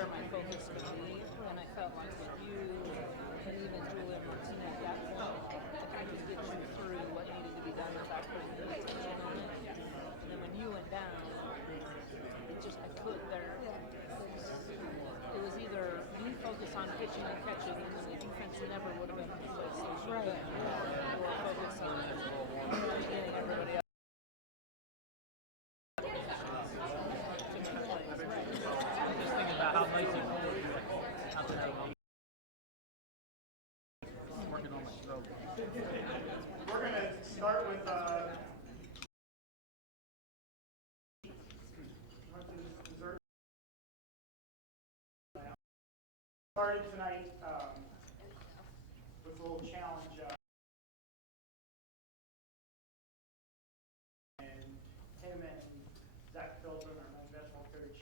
where my focus would be, and I felt like with you and even Julia Martina at that point, if I could get you through what needed to be done, if I couldn't put attention on it. And then when you went down, it just, I could there. It was either me focus on pitching and catching, and then the defense never would have been in place. Right. Or focus on getting everybody else. Just thinking about how nice it was out there. Working on my stroke. We're going to start with dessert. Started tonight with a little challenge. And him and Zach Philbin, our men's basketball coach,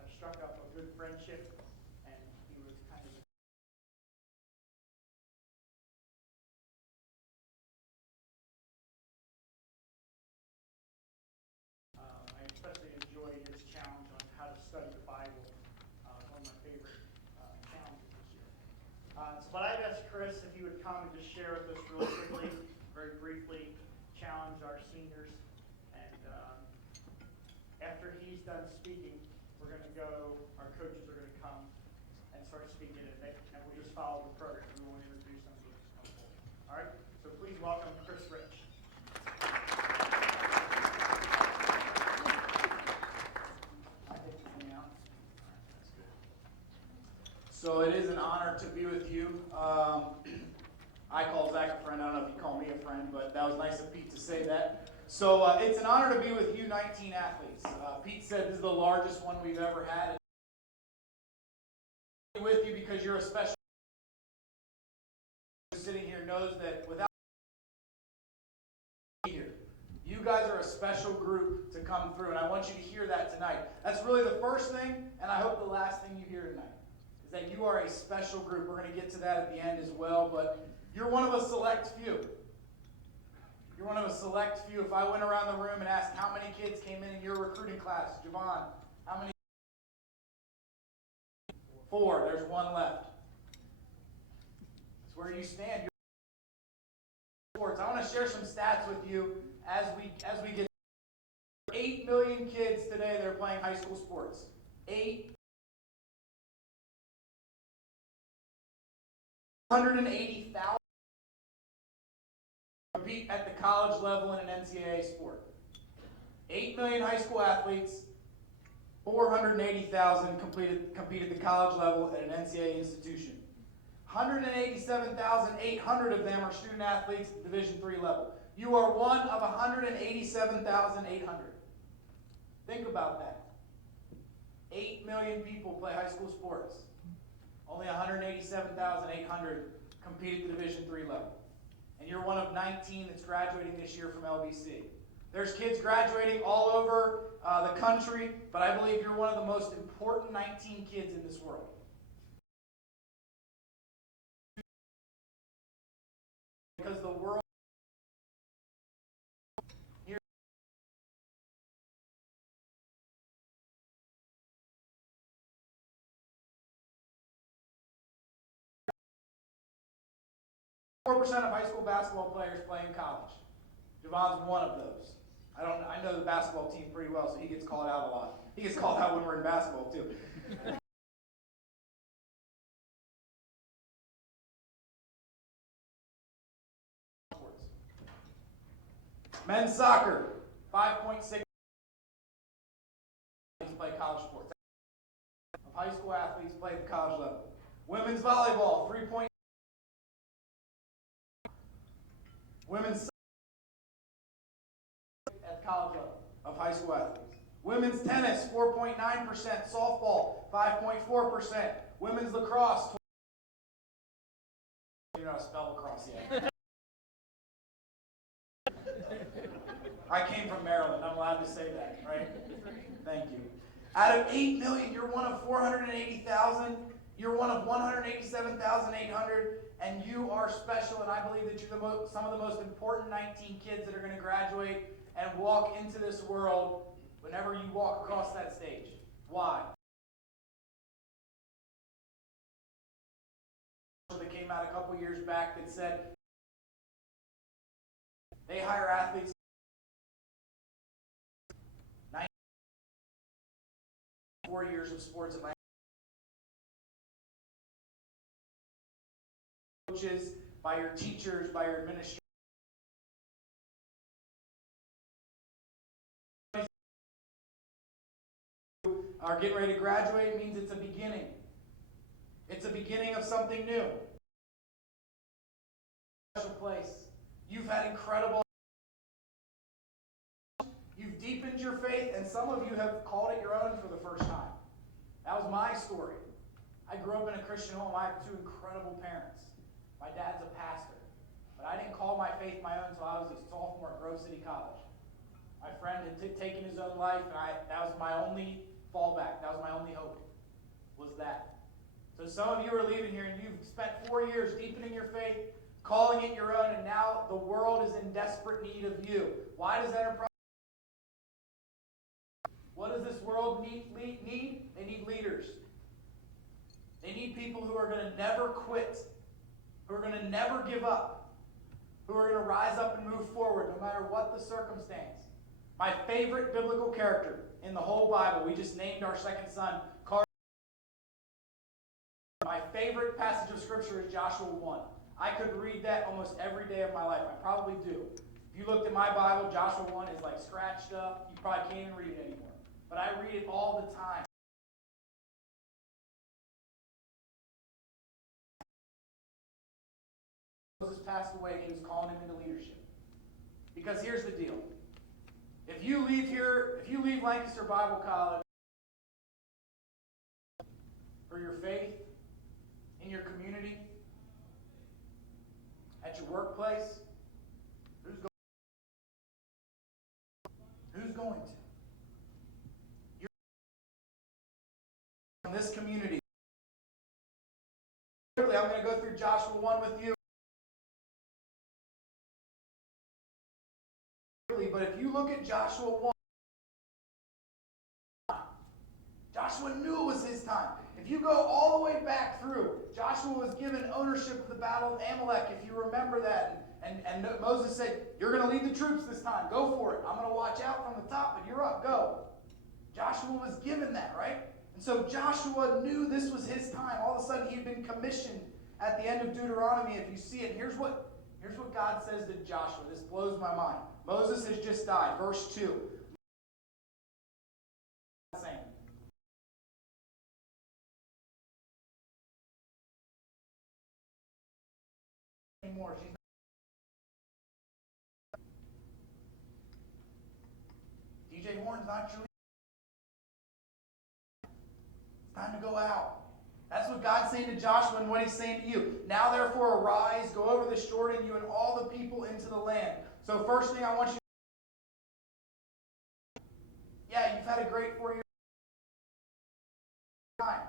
have struck up a good friendship. And he was kind of I especially enjoyed his challenge on how to study the Bible. One of my favorite challenges this year. But I've asked Chris if he would come and just share with us really quickly, very briefly, challenge our seniors. And after he's done speaking, we're going to go, our coaches are going to come and start speaking, and we'll just follow the program. We won't introduce them. All right? So please welcome Chris Rich. So it is an honor to be with you. I call Zach a friend. I don't know if you call me a friend, but that was nice of Pete to say that. So it's an honor to be with you 19 athletes. Pete said this is the largest one we've ever had. With you because you're a special. Sitting here knows that without here, you guys are a special group to come through, and I want you to hear that tonight. That's really the first thing, and I hope the last thing you hear tonight is that you are a special group. We're going to get to that at the end as well, but you're one of a select few. You're one of a select few. If I went around the room and asked how many kids came in your recruiting class, Javon, how many? 4. There's 1 left. That's where you stand. Sports. I want to share some stats with you as we get. 8 million kids today that are playing high school sports. 880,000 compete at the college level in an NCAA sport. 8 million high school athletes, 480,000 compete at the college level at an NCAA institution. 187,800 of them are student athletes at the Division III level. You are one of 187,800. Think about that. 8 million people play high school sports. Only 187,800 compete at the Division III level. And you're one of 19 that's graduating this year from LBC. There's kids graduating all over the country, but I believe you're one of the most important 19 kids in this world. Because the world here 4% of high school basketball players play in college. Javon's one of those. I know the basketball team pretty well, so he gets called out a lot. He gets called out when we're in basketball too. Men's soccer, 5.6 play college sports. Of high school athletes play at the college level. Women's volleyball, 3. Women's at college level of high school athletes. Women's tennis, 4.9%. Softball, 5.4%. Women's lacrosse, you know how to spell lacrosse yet. I came from Maryland. I'm allowed to say that, right? Thank you. Out of 8 million, you're one of 480,000. You're one of 187,800, and you are special, and I believe that you're some of the most important 19 kids that are going to graduate and walk into this world whenever you walk across that stage. Why? came out a couple years back that said they hire athletes 4 years of sports at coaches, by your teachers, by your administrators. Are getting ready to graduate means it's a beginning. It's a beginning of something new. Special place. You've had incredible. You've deepened your faith, and some of you have called it your own for the first time. That was my story. I grew up in a Christian home. I have 2 incredible parents. My dad's a pastor. But I didn't call my faith my own until I was a sophomore at Grove City College. My friend had taken his own life, and that was my only fallback. That was my only hope, was that. So some of you are leaving here, and you've spent 4 years deepening your faith, calling it your own, and now the world is in desperate need of you. Why does Enterprise? What does this world need? They need leaders. They need people who are going to never quit, who are going to never give up, who are going to rise up and move forward no matter what the circumstance. My favorite biblical character in the whole Bible, we just named our second son, Carl. My favorite passage of Scripture is Joshua 1. I could read that almost every day of my life. I probably do. If you looked at my Bible, Joshua 1 is like scratched up. You probably can't even read it anymore. But I read it all the time. Moses passed away, and he was calling him into leadership. Because here's the deal. If you leave Lancaster Bible College for your faith, in your community, at your workplace, who's going to? You're in this community. I'm going to go through Joshua 1 with you. But if you look at Joshua 1, Joshua knew it was his time. If you go all the way back through, Joshua was given ownership of the battle of Amalek, if you remember that. And Moses said, you're going to lead the troops this time. Go for it. I'm going to watch out from the top, but you're up. Go. Joshua was given that, right? And so Joshua knew this was his time. All of a sudden, he'd been commissioned at the end of Deuteronomy. If you see it, here's what God says to Joshua. This blows my mind. Moses has just died. Verse 2. Anymore. DJ Horn's not your leader. It's time to go out. That's what God's saying to Joshua and what he's saying to you. Now therefore arise, go over this Jordan, you and all the people into the land. So first thing I want you to you've had a great 4 year time.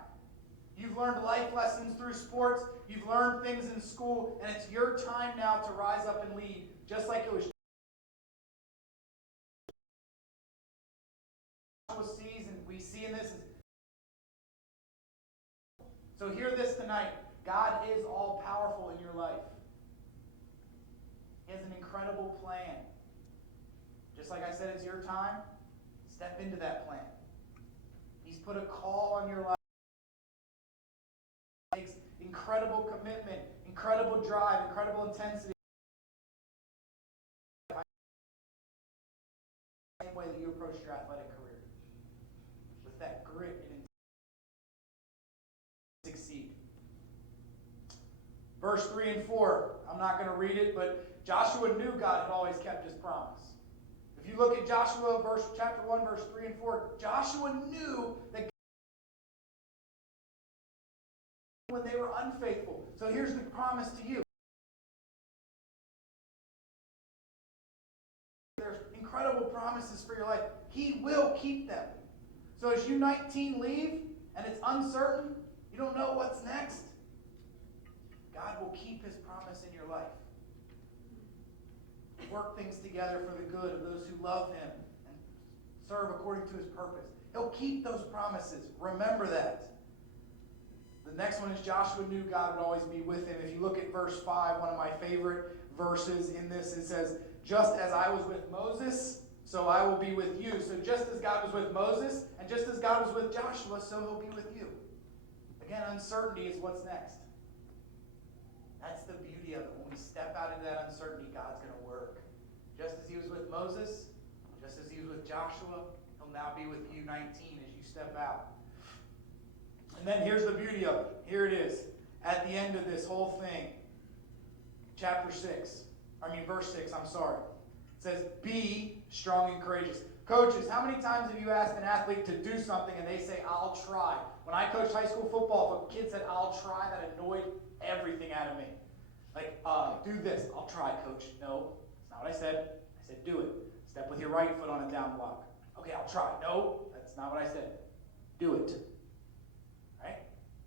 You've learned life lessons through sports. You've learned things in school. And it's your time now to rise up and lead. Just like it was Joshua sees, and we see in this. So hear this tonight. God is all powerful in your life. He has an incredible plan. Just like I said, it's your time. Step into that plan. He's put a call on your life. It takes incredible commitment, incredible drive, incredible intensity. The same way that you approach your athletic career. With that grit and succeed. Verse 3 and 4, I'm not going to read it, but Joshua knew God had always kept his promise. If you look at Joshua chapter 1, verse 3 and 4, Joshua knew that when they were unfaithful. So here's the promise to you. There's incredible promises for your life. He will keep them. So as you 19 leave and it's uncertain, you don't know what's next, God will keep his promise in your life. Work things together for the good of those who love him and serve according to his purpose. He'll keep those promises. Remember that. The The next one is Joshua knew God would always be with him. If you look at verse 5, one of my favorite verses in this, it says, just as I was with Moses, so I will be with you. So just as God was with Moses, and just as God was with Joshua, so he'll be with you. Again, uncertainty is what's next. That's the beauty of it. When we step out into that uncertainty, God's going to work. Just as he was with Moses, just as he was with Joshua, he'll now be with you 19 as you step out. And then here's the beauty of it. Here it is. At the end of this whole thing, verse 6, it says, be strong and courageous. Coaches, how many times have you asked an athlete to do something and they say, I'll try? When I coached high school football, if a kid said, I'll try, that annoyed everything out of me. Like, do this. I'll try, coach. No, that's not what I said. I said, do it. Step with your right foot on a down block. Okay, I'll try. No, that's not what I said. Do it. Right?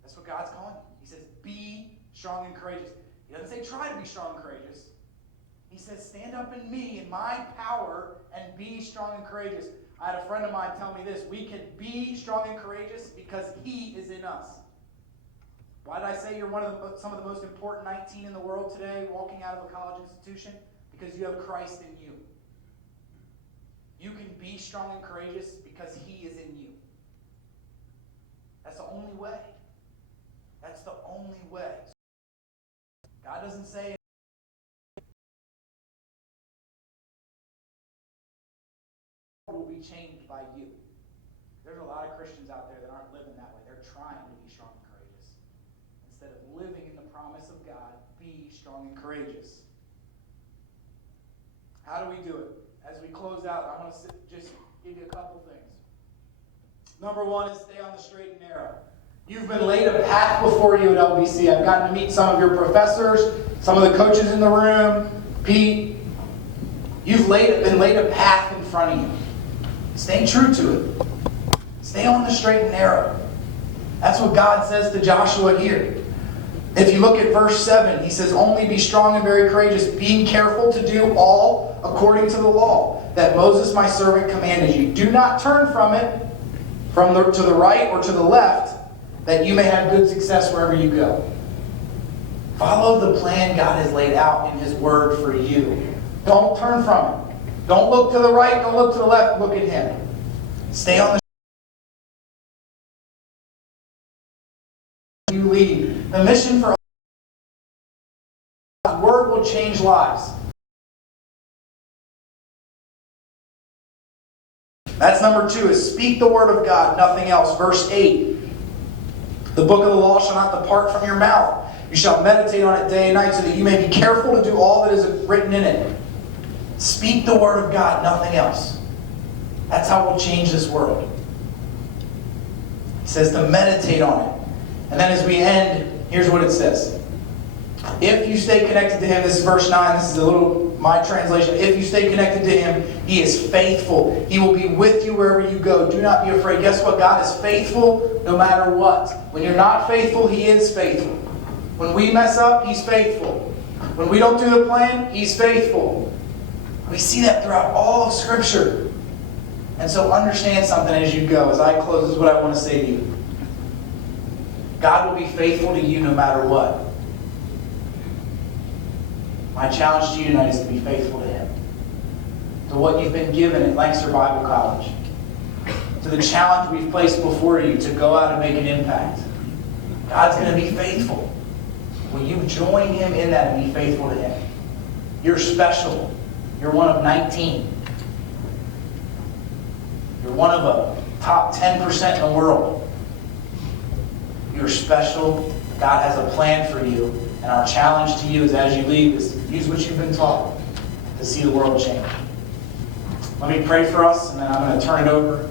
That's what God's calling you. He says, be strong and courageous. He doesn't say try to be strong and courageous. He says, stand up in me, in my power, and be strong and courageous. I had a friend of mine tell me this. We can be strong and courageous because he is in us. Why did I say you're some of the most important 19 in the world today, walking out of a college institution? Because you have Christ in you. You can be strong and courageous because he is in you. That's the only way. That's the only way. God doesn't say will be changed by you. There's a lot of Christians out there that aren't living that way. They're trying to be strong and courageous. Instead of living in the promise of God, be strong and courageous. How do we do it? As we close out, I want to just give you a couple things. Number one is stay on the straight and narrow. You've been laid a path before you at LBC. I've gotten to meet some of your professors, some of the coaches in the room. Pete, you've been laid a path in front of you. Stay true to it. Stay on the straight and narrow. That's what God says to Joshua here. If you look at verse 7, he says, only be strong and very courageous, being careful to do all according to the law that Moses my servant commanded you. Do not turn from it to the right or to the left, that you may have good success wherever you go. Follow the plan God has laid out in his word for you. Don't turn from it. Don't look to the right, don't look to the left, look at him. Stay on the you lead. The mission for God's word will change lives. That's number 2, is speak the word of God, nothing else. Verse 8, the book of the law shall not depart from your mouth. You shall meditate on it day and night so that you may be careful to do all that is written in it. Speak the word of God, nothing else. That's how we'll change this world. It says to meditate on it. And then as we end, here's what it says. If you stay connected to him, this is verse 9, this is a little my translation. If you stay connected to him, he is faithful. He will be with you wherever you go. Do not be afraid. Guess what? God is faithful no matter what. When you're not faithful, he is faithful. When we mess up, he's faithful. When we don't do the plan, he's faithful. We see that throughout all of Scripture. And so understand something as you go. As I close, this is what I want to say to you. God will be faithful to you no matter what. My challenge to you tonight is to be faithful to him. To what you've been given at Lancaster Bible College. To the challenge we've placed before you to go out and make an impact. God's going to be faithful. Will you join him in that and be faithful to him? You're special. You're one of 19. You're one of a top 10% in the world. You're special. God has a plan for you. And our challenge to you is as you leave is use what you've been taught to see the world change. Let me pray for us, and then I'm going to turn it over.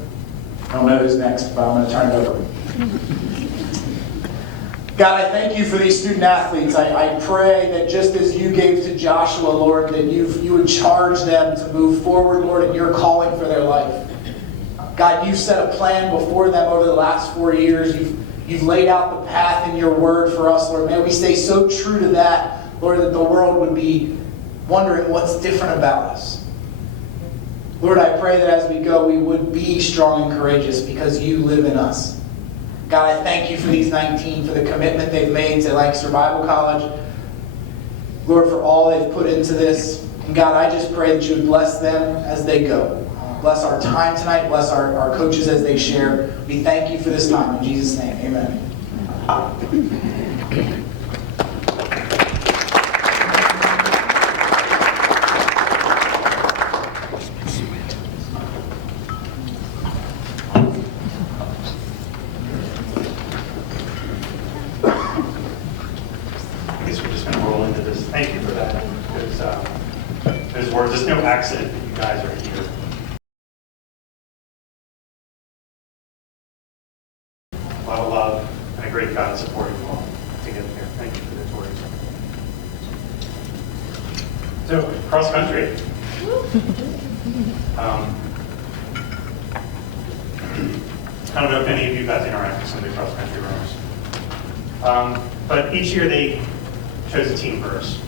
I don't know who's next, but I'm going to turn it over. God, I thank you for these student athletes. I pray that just as you gave to Joshua, Lord, that you would charge them to move forward, Lord, in your calling for their life. God, you've set a plan before them over the last 4 years. You've laid out the path in your word for us, Lord. May we stay so true to that, Lord, that the world would be wondering what's different about us. Lord, I pray that as we go, we would be strong and courageous because you live in us. God, I thank you for these 19, for the commitment they've made to Lancaster Bible College. Lord, for all they've put into this. And God, I just pray that you would bless them as they go. Bless our time tonight. Bless our coaches as they share. We thank you for this time. In Jesus' name, amen. I guess we're just going to roll into this. Thank you for that. Those words, it's no accident that you guys are here. A lot of love and a great God supporting you all to get there. Thank you for those words. So, cross country. I don't know if any of you guys interact with some of the cross country runners. But each year they chose a team verse.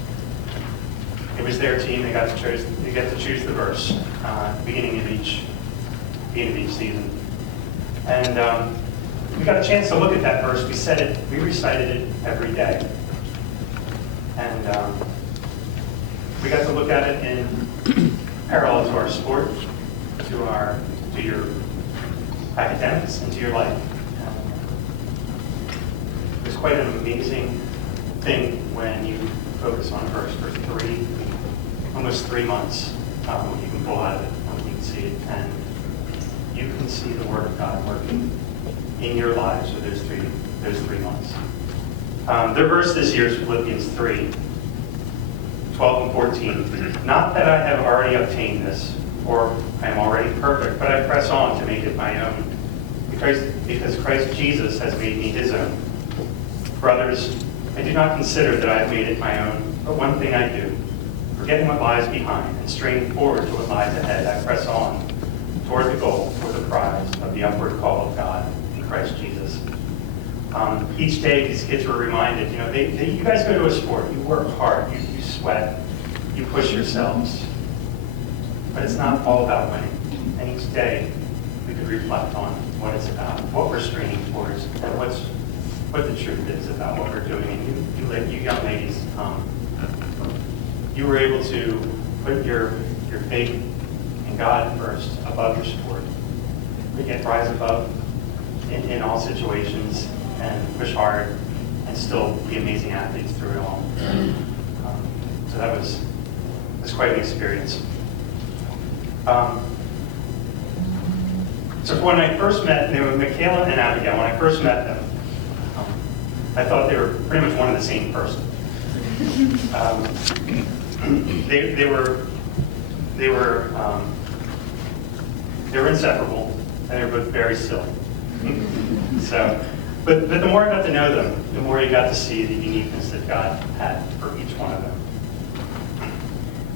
It was their team. They got to choose the verse at the beginning of each season. And we got a chance to look at that verse. We recited it every day. And we got to look at it in parallel to our sport, to your academics, and to your life. It was quite an amazing thing when you focus on a verse for almost 3 months. You can pull out of it, you can see it, and you can see the Word of God working in your lives for those three months. Their verse this year is Philippians 3, 12 and 14. Not that I have already obtained this, or I am already perfect, but I press on to make it my own, because Christ Jesus has made me his own. Brothers, I do not consider that I have made it my own, but one thing I do, forgetting what lies behind and straining forward to what lies ahead, I press on toward the goal for the prize of the upward call of God in Christ Jesus. Each day, these kids were reminded, you guys go to a sport, you work hard, you sweat, you push yourselves, but it's not all about winning. And each day, we could reflect on what it's about, what we're straining towards, and what the truth is about what we're doing. And you young ladies, you were able to put your faith in God first, above your sport. You can rise above in all situations and push hard and still be amazing athletes through it all. So that was quite an experience. So when I first met, they were Michaela and Abigail. When I first met them, I thought they were pretty much one and the same person. They were inseparable, and they were both very silly. So, but the more I got to know them, the more you got to see the uniqueness that God had for each one of them,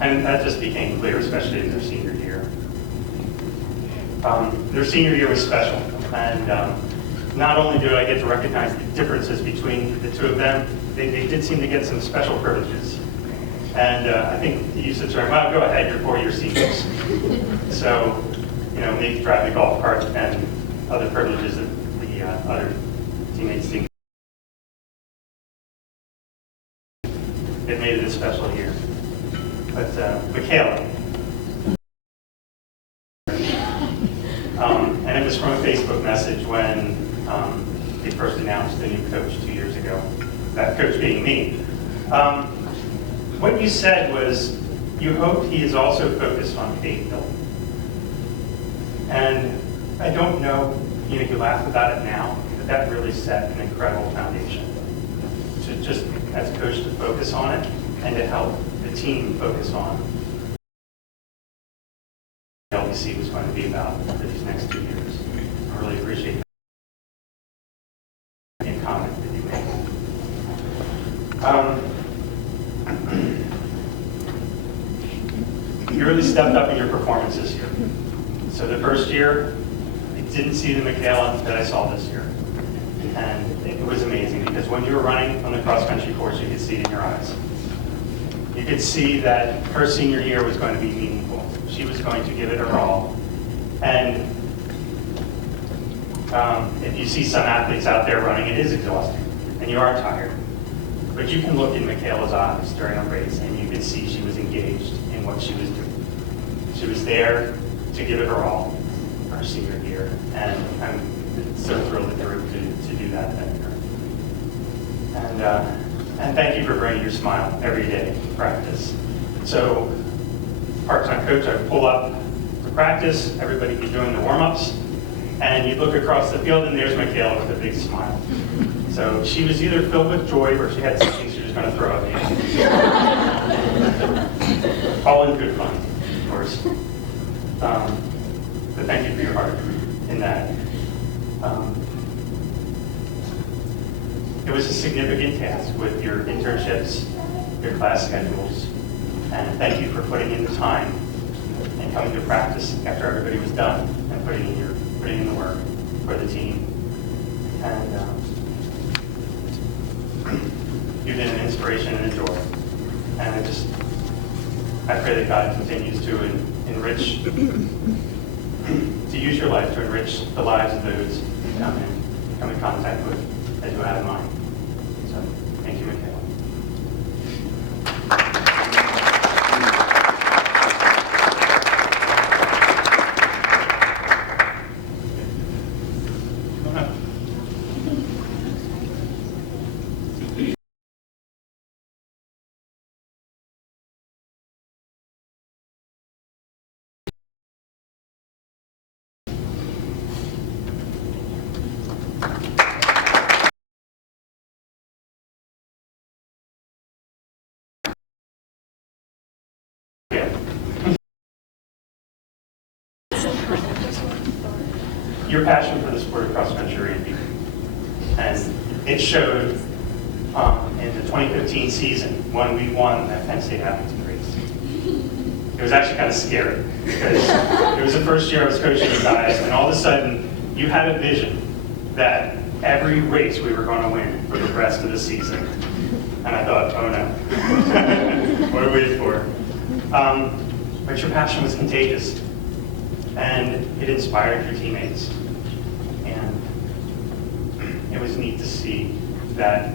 and that just became clear, especially in their senior year. Their senior year was special, and not only do I get to recognize the differences between the two of them, they did seem to get some special privileges. And I think you used the term, well, go ahead, you're 4-year seniors. So, maybe drive the golf cart and other privileges that the other teammates didn't. It made it a special year. But Michaela, and it was from a Facebook message when they first announced the new coach 2 years ago, that coach being me. What you said was you hope he is also focused on faith building. And I don't know, you laugh about it now, but that really set an incredible foundation to just, as a coach, to focus on it and to help the team focus on what LBC was going to be about for these next 2 years. I really appreciate that comment that you made. You really stepped up in your performance this year. So the first year, I didn't see the Michaela that I saw this year. And it was amazing because when you were running on the cross-country course, you could see it in your eyes. You could see that her senior year was going to be meaningful. She was going to give it her all. And If you see some athletes out there running, it is exhausting, and you are tired. But you can look in Michaela's eyes during a race, and you can see she was engaged in what she was doing. She was there to give it her all her senior year, and I'm so thrilled that you were able to do that. And thank you for bringing your smile every day to practice. So, part-time coach, I would pull up to practice, everybody be doing the warm-ups, and you look across the field, and there's Michaela with a big smile. So she was either filled with joy or she had something she was going to throw at me. All in good fun, of course. But thank you for your heart in that. It was a significant task with your internships, your class schedules, and thank you for putting in the time and coming to practice after everybody was done and putting in the work for the team. And you've been an inspiration and a joy. And I pray that God continues to enrich, to use your life to enrich the lives of those you come in contact with as you have mine. So, thank you, Michaela. Your passion for the sport of cross country ran deep, and it showed in the 2015 season when we won that Penn State Hamilton race. It was actually kind of scary because it was the first year I was coaching you guys, and all of a sudden you had a vision that every race we were going to win for the rest of the season. And I thought, oh no, what are we waiting for? But your passion was contagious, and it inspired your teammates. And it was neat to see that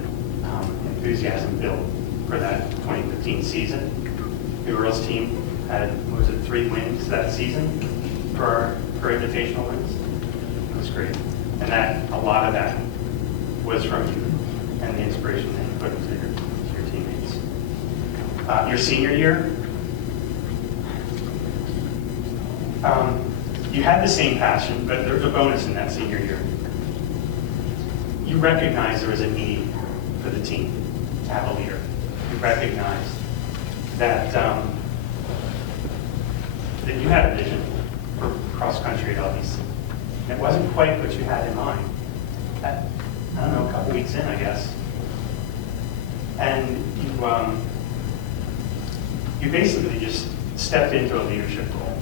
enthusiasm build for that 2015 season. The girls team had, 3 wins that season for invitational wins. It was great. And a lot of that was from you and the inspiration that you put into your teammates. Your senior year, you had the same passion, but there was a bonus in that senior year. You recognized there was a need for the team to have a leader. You recognized that that you had a vision for cross country at LBC. It wasn't quite what you had in mind. I don't know, a couple weeks in, I guess. And you basically just stepped into a leadership role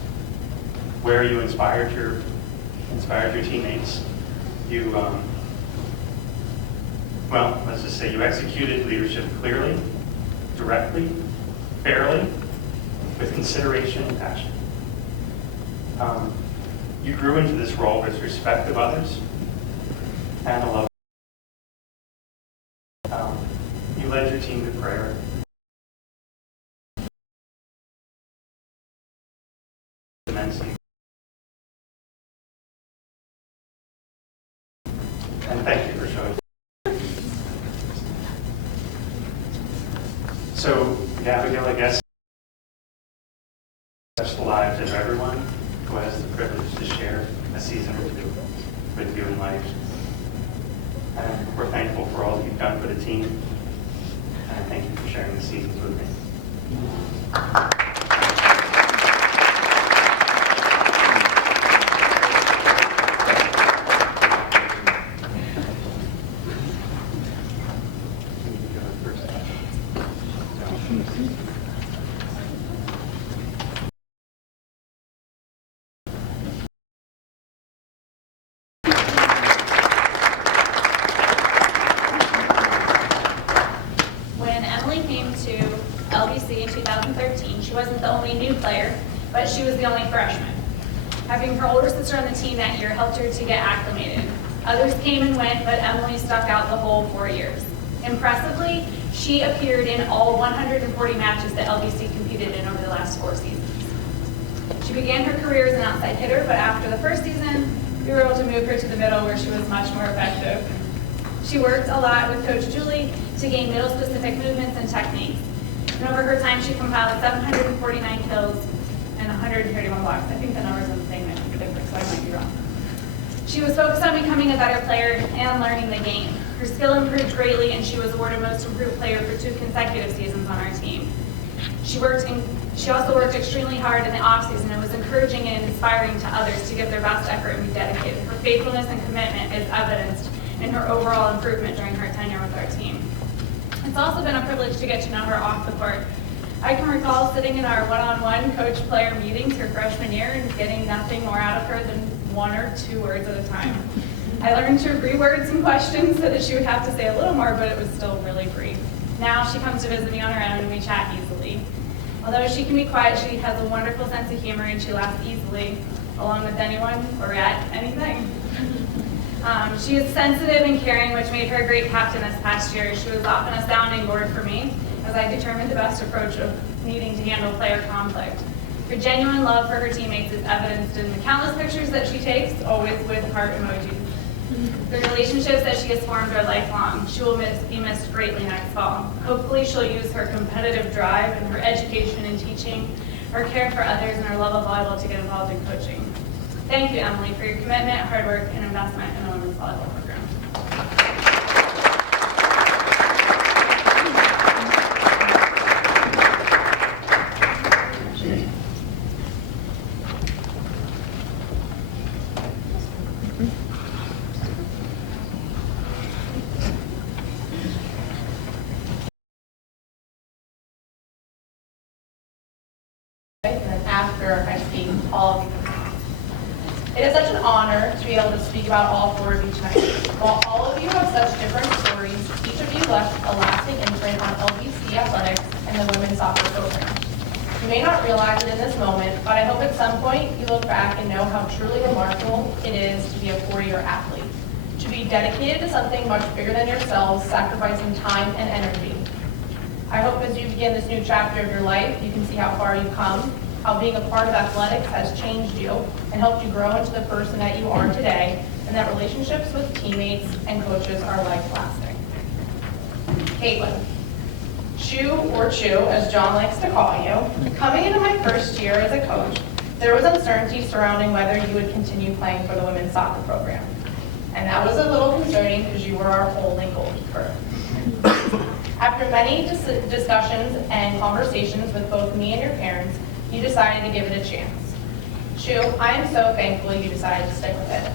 where you inspired your teammates. You, well, let's just say you executed leadership clearly, directly, fairly, with consideration and passion. You grew into this role with respect of others and a love. You led your team to prayer. Immensely. And thank you for showing. So, Abigail, I guess, touch the lives of everyone who has the privilege to share a season or two with you in life. And we're thankful for all that you've done for the team. And thank you for sharing the seasons with me. When Emily came to LBC in 2013, she wasn't the only new player, but she was the only freshman. Having her older sister on the team that year helped her to get acclimated. Others came and went, but Emily stuck out the whole 4 years. Impressively, she appeared in all 140 matches that LBC competed in over the last 4 seasons. She began her career as an outside hitter, but after the first season, we were able to move her to the middle where she was much more effective. She worked a lot with Coach Julie to gain middle-specific movements and techniques. And over her time, she compiled 749 kills and 131 blocks. I think the numbers on the thing might be different, so I might be wrong. She was focused on becoming a better player and learning the game. Her skill improved greatly, and she was awarded Most Improved Player for 2 consecutive seasons on our team. She also worked extremely hard in the offseason and was encouraging and inspiring to others to give their best effort and be dedicated. Her faithfulness and commitment is evidenced in her overall improvement during her tenure with our team. It's also been a privilege to get to know her off the court. I can recall sitting in our one-on-one coach-player meetings her freshman year and getting nothing more out of her than 1 or 2 words at a time. I learned to reword some questions so that she would have to say a little more, but it was still really brief. Now she comes to visit me on her own and we chat easily. Although she can be quiet, she has a wonderful sense of humor and she laughs easily, along with anyone or at anything. She is sensitive and caring, which made her a great captain this past year. She was often a sounding board for me as I determined the best approach of needing to handle player conflict. Her genuine love for her teammates is evidenced in the countless pictures that she takes, always with heart emojis. The relationships that she has formed are lifelong. She will be missed greatly next fall. Hopefully she'll use her competitive drive and her education and teaching, her care for others, and her love of volleyball to get involved in coaching. Thank you, Emily, for your commitment, hard work, and investment in the women's volleyball program. And after I speak, all of you. It is such an honor to be able to speak about all 4 of you tonight. While all of you have such different stories, each of you left a lasting imprint on LBC Athletics and the women's soccer program. You may not realize it in this moment, but I hope at some point you look back and know how truly remarkable it is to be a 4-year athlete. To be dedicated to something much bigger than yourselves, sacrificing time and energy. I hope as you begin this new chapter of your life, you can see how far you've come, how being a part of athletics has changed you and helped you grow into the person that you are today, and that relationships with teammates and coaches are life-lasting. Caitlin, Chew, or Chew, as John likes to call you, coming into my first year as a coach, there was uncertainty surrounding whether you would continue playing for the women's soccer program. And that was a little concerning because you were our only goalkeeper. After many discussions and conversations with both me and your parents, you decided to give it a chance. Chew, I am so thankful you decided to stick with it.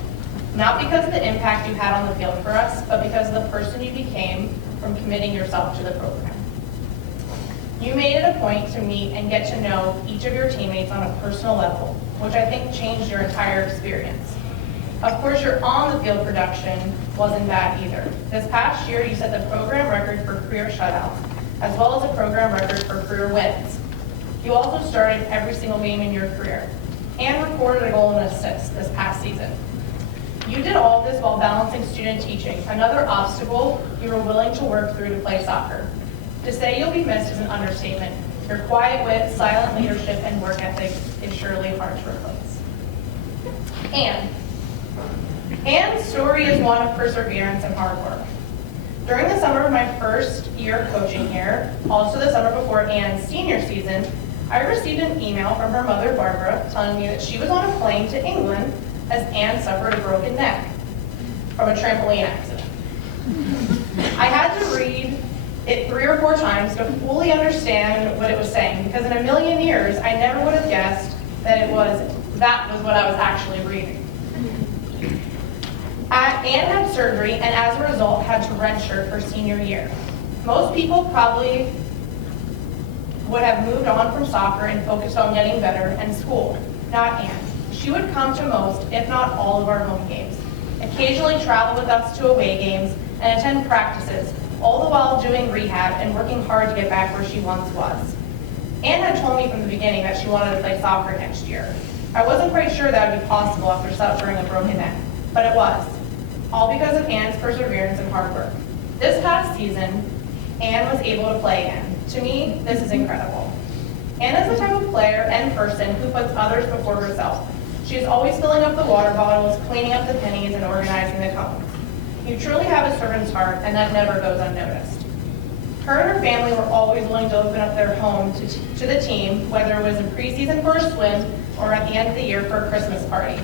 Not because of the impact you had on the field for us, but because of the person you became from committing yourself to the program. You made it a point to meet and get to know each of your teammates on a personal level, which I think changed your entire experience. Of course, your on-the-field production wasn't bad either. This past year, you set the program record for career shutouts, as well as a program record for career wins. You also started every single game in your career, and recorded a goal and assist this past season. You did all of this while balancing student teaching, another obstacle you were willing to work through to play soccer. To say you'll be missed is an understatement. Your quiet wit, silent leadership, and work ethic is surely hard to replace. Anne's story is one of perseverance and hard work. During the summer of my first year coaching here, also the summer before Anne's senior season, I received an email from her mother, Barbara, telling me that she was on a plane to England as Anne suffered a broken neck from a trampoline accident. I had to read it 3 or 4 times to fully understand what it was saying, because in a million years, I never would have guessed that that was what I was actually reading. Anne had surgery and as a result had to redshirt her senior year. Most people probably would have moved on from soccer and focused on getting better and school. Not Anne. She would come to most, if not all, of our home games, occasionally travel with us to away games, and attend practices, all the while doing rehab and working hard to get back where she once was. Anne had told me from the beginning that she wanted to play soccer next year. I wasn't quite sure that would be possible after suffering a broken neck, but it was. all because of Anne's perseverance and hard work. This past season, Anne was able to play again. To me, this is incredible. Anne is the type of player and person who puts others before herself. She is always filling up the water bottles, cleaning up the pennies, and organizing the cones. You truly have a servant's heart, and that never goes unnoticed. Her and her family were always willing to open up their home to the team, whether it was in preseason for a swim or at the end of the year for a Christmas party.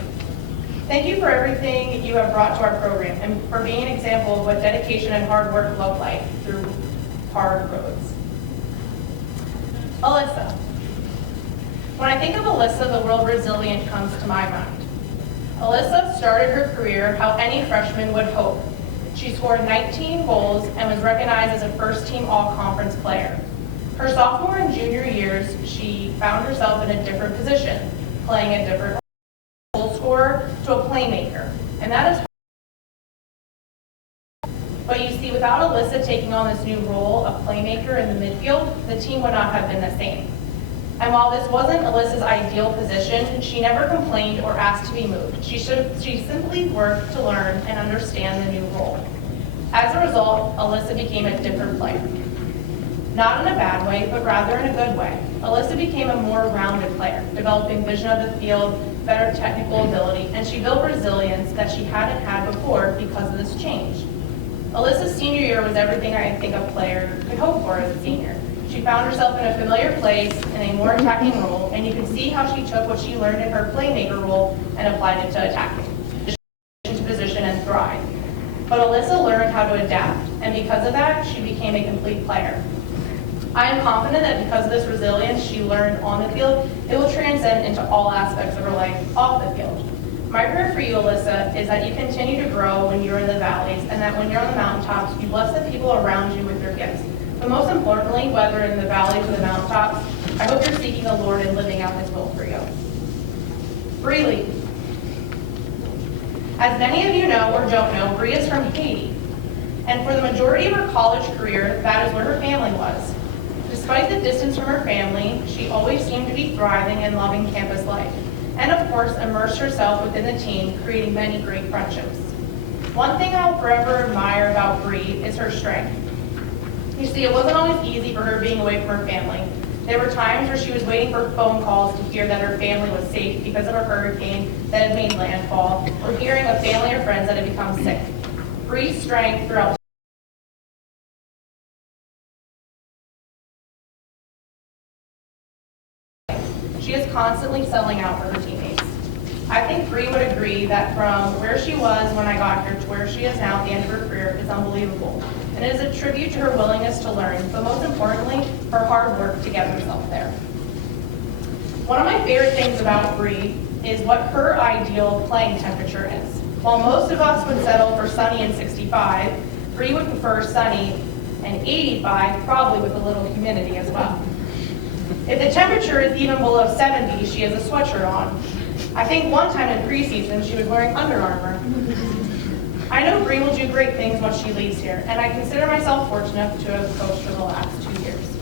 Thank you for everything you have brought to our program and for being an example of what dedication and hard work look like through hard roads. Alyssa. When I think of Alyssa, the word resilient comes to my mind. Alyssa started her career how any freshman would hope. She scored 19 goals and was recognized as a first-team all-conference player. Her sophomore and junior years, she found herself in a different position, playing a different goal scorer to a playmaker, and that is hard. But you see, without Alyssa taking on this new role of playmaker in the midfield, the team would not have been the same. And while this wasn't Alyssa's ideal position, she never complained or asked to be moved. She simply worked to learn and understand the new role. As a result, Alyssa became a different player. Not in a bad way, but rather in a good way. Alyssa became a more rounded player, developing vision of the field, better technical ability, and she built resilience that she hadn't had before because of this change. Alyssa's senior year was everything I think a player could hope for as a senior. She found herself in a familiar place in a more attacking role, and you can see how she took what she learned in her playmaker role and applied it to attacking, to position and thrive. But Alyssa learned how to adapt, and because of that, she became a complete player. I am confident that because of this resilience she learned on the field, it will transcend into all aspects of her life off the field. My prayer for you, Alyssa, is that you continue to grow when you're in the valleys, and that when you're on the mountaintops, you bless the people around you with your gifts. But most importantly, whether in the valleys or the mountaintops, I hope you're seeking the Lord and living out His will for you. Bree Lee. As many of you know or don't know, Bree is from Haiti. And for the majority of her college career, that is where her family was. Despite the distance from her family, she always seemed to be thriving and loving campus life. And of course, immersed herself within the team, creating many great friendships. One thing I'll forever admire about Bree is her strength. You see, it wasn't always easy for her being away from her family. There were times where she was waiting for phone calls to hear that her family was safe because of a hurricane that had made landfall, or hearing of family or friends that had become sick. Bree's strength throughout she is constantly selling out for her teammates. I think Bree would agree that from where she was when I got here to where she is now at the end of her career is unbelievable. And it is a tribute to her willingness to learn, but most importantly, her hard work to get herself there. One of my favorite things about Bree is what her ideal playing temperature is. While most of us would settle for sunny and 65, Bree would prefer sunny and 85, probably with a little humidity as well. If the temperature is even below 70, she has a sweatshirt on. I think one time in preseason, she was wearing Under Armour. I know Bree will do great things once she leaves here, and I consider myself fortunate to have coached her the last 2 years.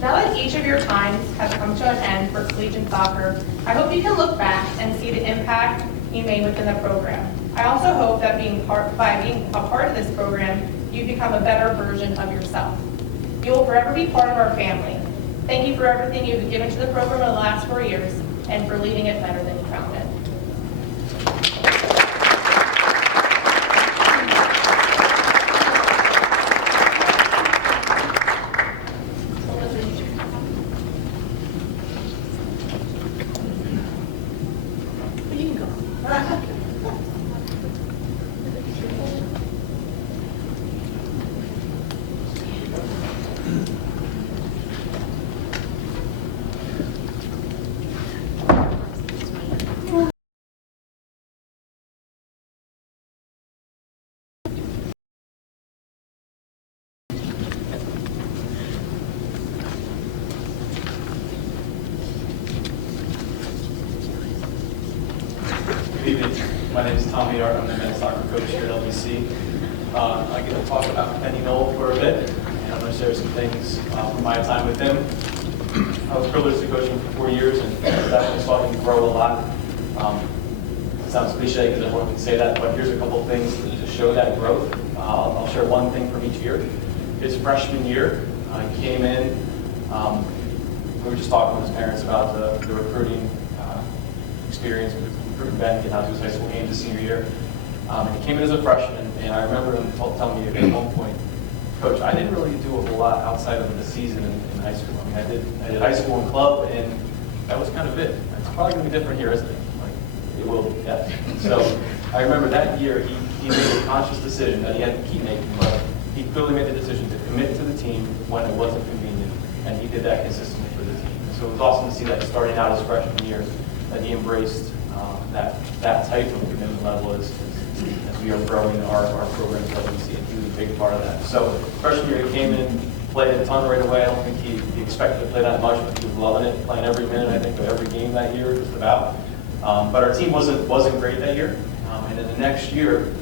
Now that each of your times has come to an end for collegiate soccer, I hope you can look back and see the impact you made within the program. I also hope that by being a part of this program, you become a better version of yourself. You will forever be part of our family. Thank you for everything you've given to the program in the last 4 years, and for leaving it better than you found it. Good evening. My name is Tommy Art. I'm the men's soccer coach here at LBC. I get to talk about Penny Knoll for a bit, and I'm going to share some things from my time with him. I was privileged to coach him for 4 years, and definitely saw him grow a lot. sounds cliche because everyone can say that, but here's a couple of things to show that growth. I'll share one thing from each year. His freshman year, he came in, we were just talking with his parents about the recruiting experience, recruiting Ben, getting out to his high school games his senior year. And he came in as a freshman, and I remember him telling me at one point, Coach, I didn't really do a whole lot outside of the season in high school. I mean, I did high school and club, and that was kind of it. It's probably going to be different here, isn't it? Like, it will be, yes. So I remember that year, he made a conscious decision that he had to keep making, but he clearly made the decision to commit to the team when it wasn't convenient, and he did that consistently for the team. So it was awesome to see that starting out his freshman year, that he embraced that type of commitment level as we are growing our programs at LBC, and he was a big part of that. So freshman year, he came in, played a ton right away. I don't think he expected to play that much, but he was loving it, playing every minute, I think, of every game that year, just about. But our team wasn't great that year. And then the next year,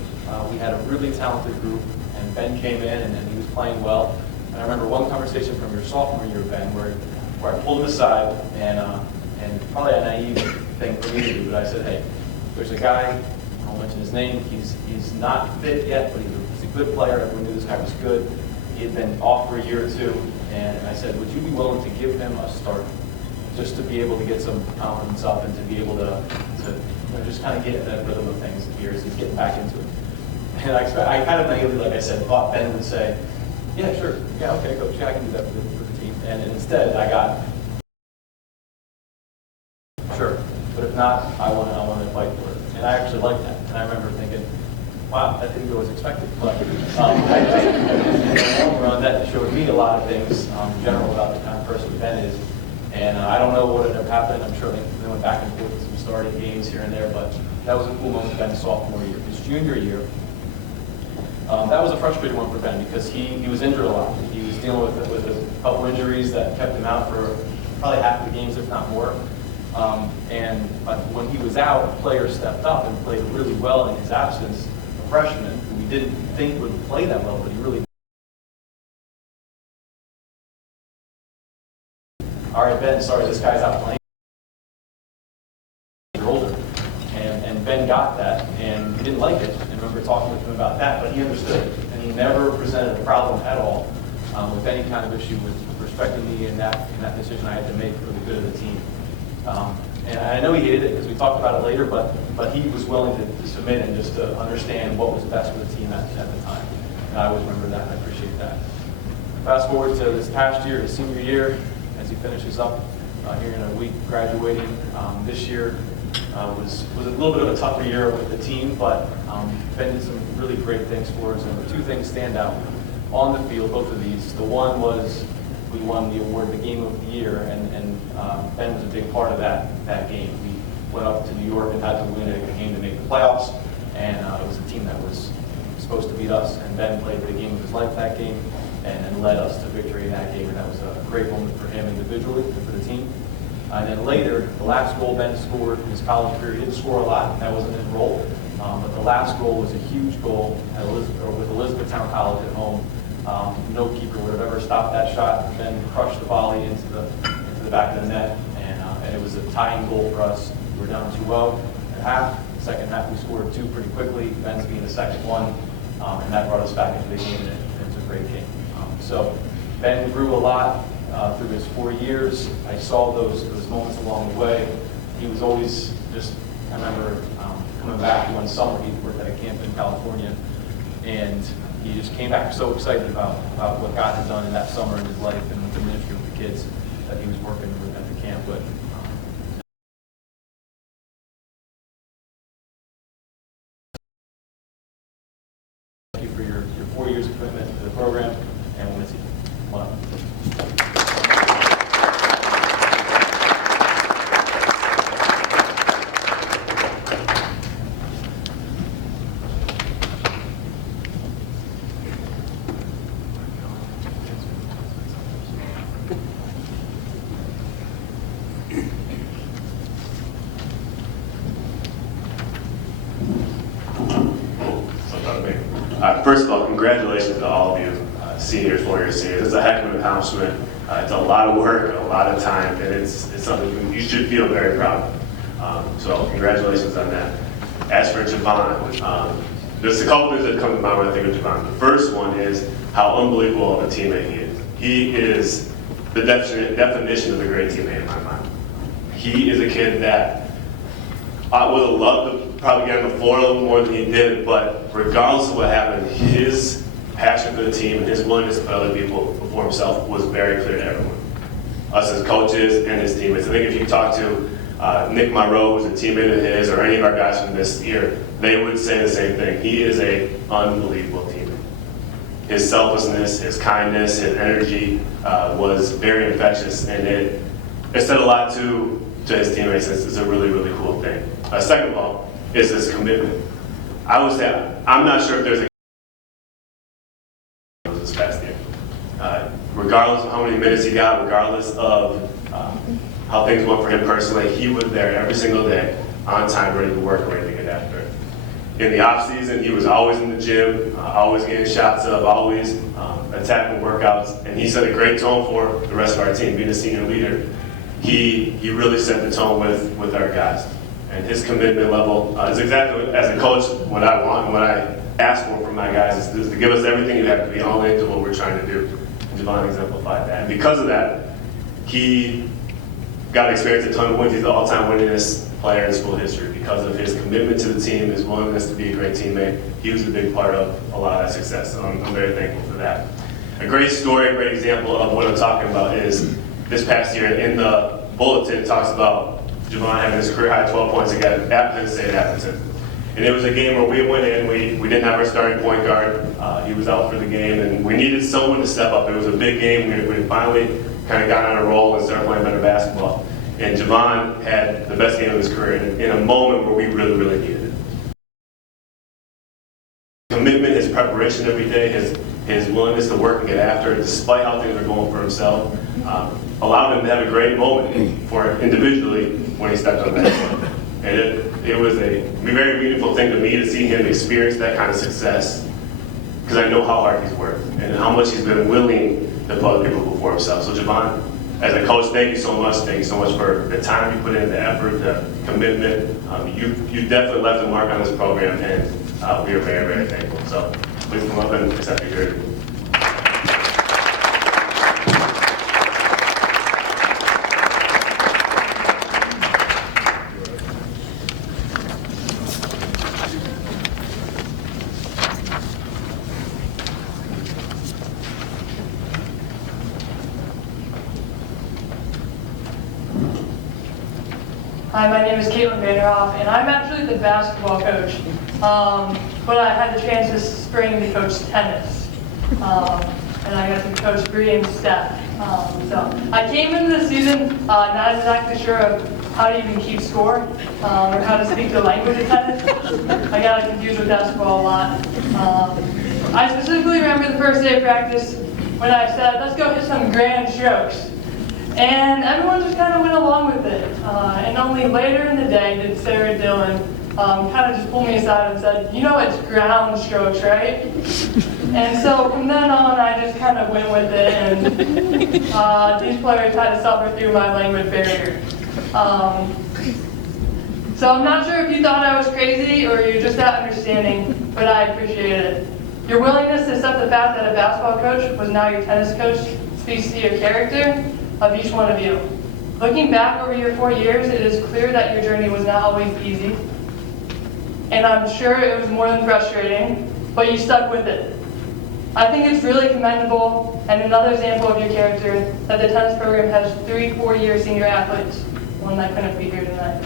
we had a really talented group, and Ben came in, and he was playing well. And I remember one conversation from your sophomore year, Ben, where I pulled him aside, and probably a naive thing for me to do, but I said, hey, there's a guy, I won't mention his name, he's not fit yet, but he's a good player. Everyone knew this guy was good. He had been off for a year or two, and I said, would you be willing to give him a start, just to be able to get some confidence up and to be able to just kind of get in that rhythm of things here as he's getting back into it. And I kind of naively, like I said, thought Ben would say, yeah, sure, yeah, okay, Coach, yeah, I can do that for the team. And instead, I got, sure, but if not, I want to fight for it. And I actually liked that. And I remember thinking, wow, that didn't go as expected. But I in the long run, that showed me a lot of things in general about the kind of person Ben is. And I don't know what ended up happening. I'm sure they went back and forth with some starting games here and there, but that was a cool moment Ben's sophomore year. His junior year, that was a frustrating one for Ben because he was injured a lot. He was dealing with a couple injuries that kept him out for probably half the games, if not more. But when he was out, players stepped up and played really well in his absence. A freshman who we didn't think would play that well, but he really did. All right, Ben, sorry, this guy's out playing. You're older. And Ben got that, and he didn't like it. I remember talking with him about that, but he understood it. And he never presented a problem at all with any kind of issue with respecting me in that decision I had to make for the good of the team. And I know he hated it because we talked about it later, but he was willing to submit and just to understand what was best for the team at the time. And I always remember that, and I appreciate that. Fast forward to this past year, his senior year, as he finishes up here in a week, graduating. This year was a little bit of a tougher year with the team, but Ben did some really great things for us. And the two things stand out on the field, both of these. The one was we won the award, the Game of the Year, and Ben was a big part of that game. We went up to New York and had to win a game to make the playoffs, and it was a team that was supposed to beat us, and Ben played the game of his life that game and led us to victory in that game, and that was a great moment for him individually and for the team. And then later, the last goal Ben scored in his college career, he didn't score a lot, that wasn't his role, but the last goal was a huge goal at with Elizabethtown College at home. No keeper would have ever stopped that shot. Ben crushed the volley into the back of the net, and it was a tying goal for us. We were down 2-0 at half. Second half, we scored two pretty quickly. Ben's being the second one, and that brought us back into the game, and it was a great game. So Ben grew a lot through his 4 years. I saw those moments along the way. He was always just, I remember coming back one summer, he worked at a camp in California, and he just came back so excited about what God had done in that summer in his life and the ministry with the kids that he was working with at the camp with. Thank you for your 4 years of commitment to the program, and we'll miss you. Come on up. First of all, congratulations to all of you, seniors, 4-year seniors. It's a heck of an accomplishment. It's a lot of work, a lot of time, and it's something you should feel very proud of. So congratulations on that. as for Javon, there's a couple things that come to mind when I think of Javon. The first one is how unbelievable of a teammate he is. He is the definition of a great teammate in my mind. He is a kid that I would have loved to probably get on the floor a little more than he did, but regardless of what happened, his passion for the team and his willingness to put other people before himself was very clear to everyone. Us as coaches and his teammates. I think if you talk to Nick Monroe, who's a teammate of his, or any of our guys from this year, they would say the same thing. He is an unbelievable teammate. His selflessness, his kindness, his energy was very infectious, and it said a lot to his teammates. It's a really, really cool thing. Second of all, is his commitment. I would say, I'm not sure if there's a this past year. Regardless of how many minutes he got, regardless of how things went for him personally, he was there every single day, on time, ready to work, ready to get after it. In the off season, he was always in the gym, always getting shots up, always attacking workouts, and he set a great tone for the rest of our team. Being a senior leader, he really set the tone with our guys. And his commitment level is exactly, as a coach, what I want and what I ask for from my guys is to give us everything you have to be all into what we're trying to do. And Javon exemplified that. And because of that, he got to experience a ton of wins. He's the all-time winningest player in school history because of his commitment to the team, his willingness to be a great teammate. He was a big part of a lot of that success, so I'm very thankful for that. A great story, a great example of what I'm talking about is this past year in the bulletin, it talks about Javon having his career-high 12 points again at Penn State at Appleton. And it was a game where we went in, we didn't have our starting point guard. He was out for the game, and we needed someone to step up. It was a big game. We finally kind of got on a roll and started playing better basketball. And Javon had the best game of his career in a moment where we really, really needed it. Commitment, his preparation every day, his willingness to work and get after it, despite how things are going for himself, allowed him to have a great moment for individually when he stepped on that court. And it was a very meaningful thing to me to see him experience that kind of success, because I know how hard he's worked and how much he's been willing to put other people before himself. So Javon, as a coach, thank you so much. Thank you so much for the time you put in, the effort, the commitment. You definitely left a mark on this program, and we are very, very thankful. So please come up and accept your jersey. Hi, my name is Caitlin Vanderhoff, and I'm actually the basketball coach. But I had the chance this spring to coach tennis. And I got to coach Bree and Steph. So I came into the season not exactly sure of how to even keep score or how to speak the language of tennis. I got confused with basketball a lot. I specifically remember the first day of practice when I said, let's go hit some grand strokes. And everyone just kind of went along with it. And only later in the day did Sarah Dillon kind of just pull me aside and said, you know it's ground strokes, right? And so from then on, I just kind of went with it, and these players had to suffer through my language barrier. So I'm not sure if you thought I was crazy or you're just that understanding, but I appreciate it. Your willingness to accept the fact that a basketball coach was now your tennis coach speaks to your character of each one of you. Looking back over your 4 years, it is clear that your journey was not always easy. And I'm sure it was more than frustrating, but you stuck with it. I think it's really commendable and another example of your character that the tennis program has 3 4-year senior athletes, one that couldn't be here tonight.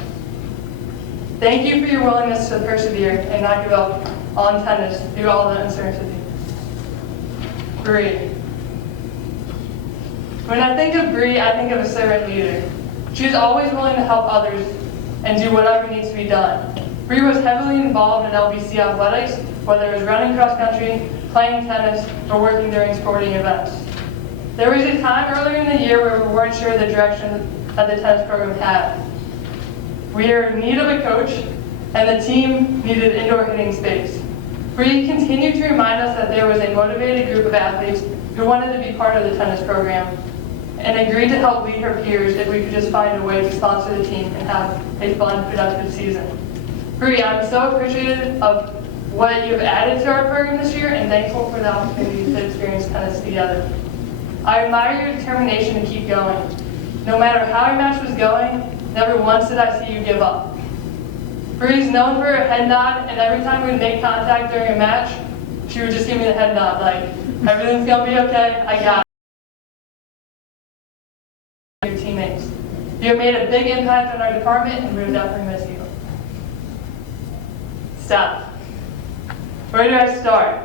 Thank you for your willingness to persevere and not give up on tennis through all the uncertainty. Bree. When I think of Bree, I think of a servant leader. She is always willing to help others and do whatever needs to be done. Bree was heavily involved in LBC Athletics, whether it was running cross country, playing tennis, or working during sporting events. There was a time earlier in the year where we weren't sure the direction that the tennis program had. We are in need of a coach, and the team needed indoor hitting space. Bree continued to remind us that there was a motivated group of athletes who wanted to be part of the tennis program, and agreed to help lead her peers if we could just find a way to sponsor the team and have a fun, productive season. Bree, I'm so appreciative of what you've added to our program this year and thankful for the opportunity to experience tennis together. I admire your determination to keep going. No matter how your match was going, never once did I see you give up. Bree's known for her head nod, and every time we'd make contact during a match, she would just give me the head nod, like, everything's gonna be okay, I got it. Your teammates. You have made a big impact on our department, and we will definitely miss you. Steph. Where do I start?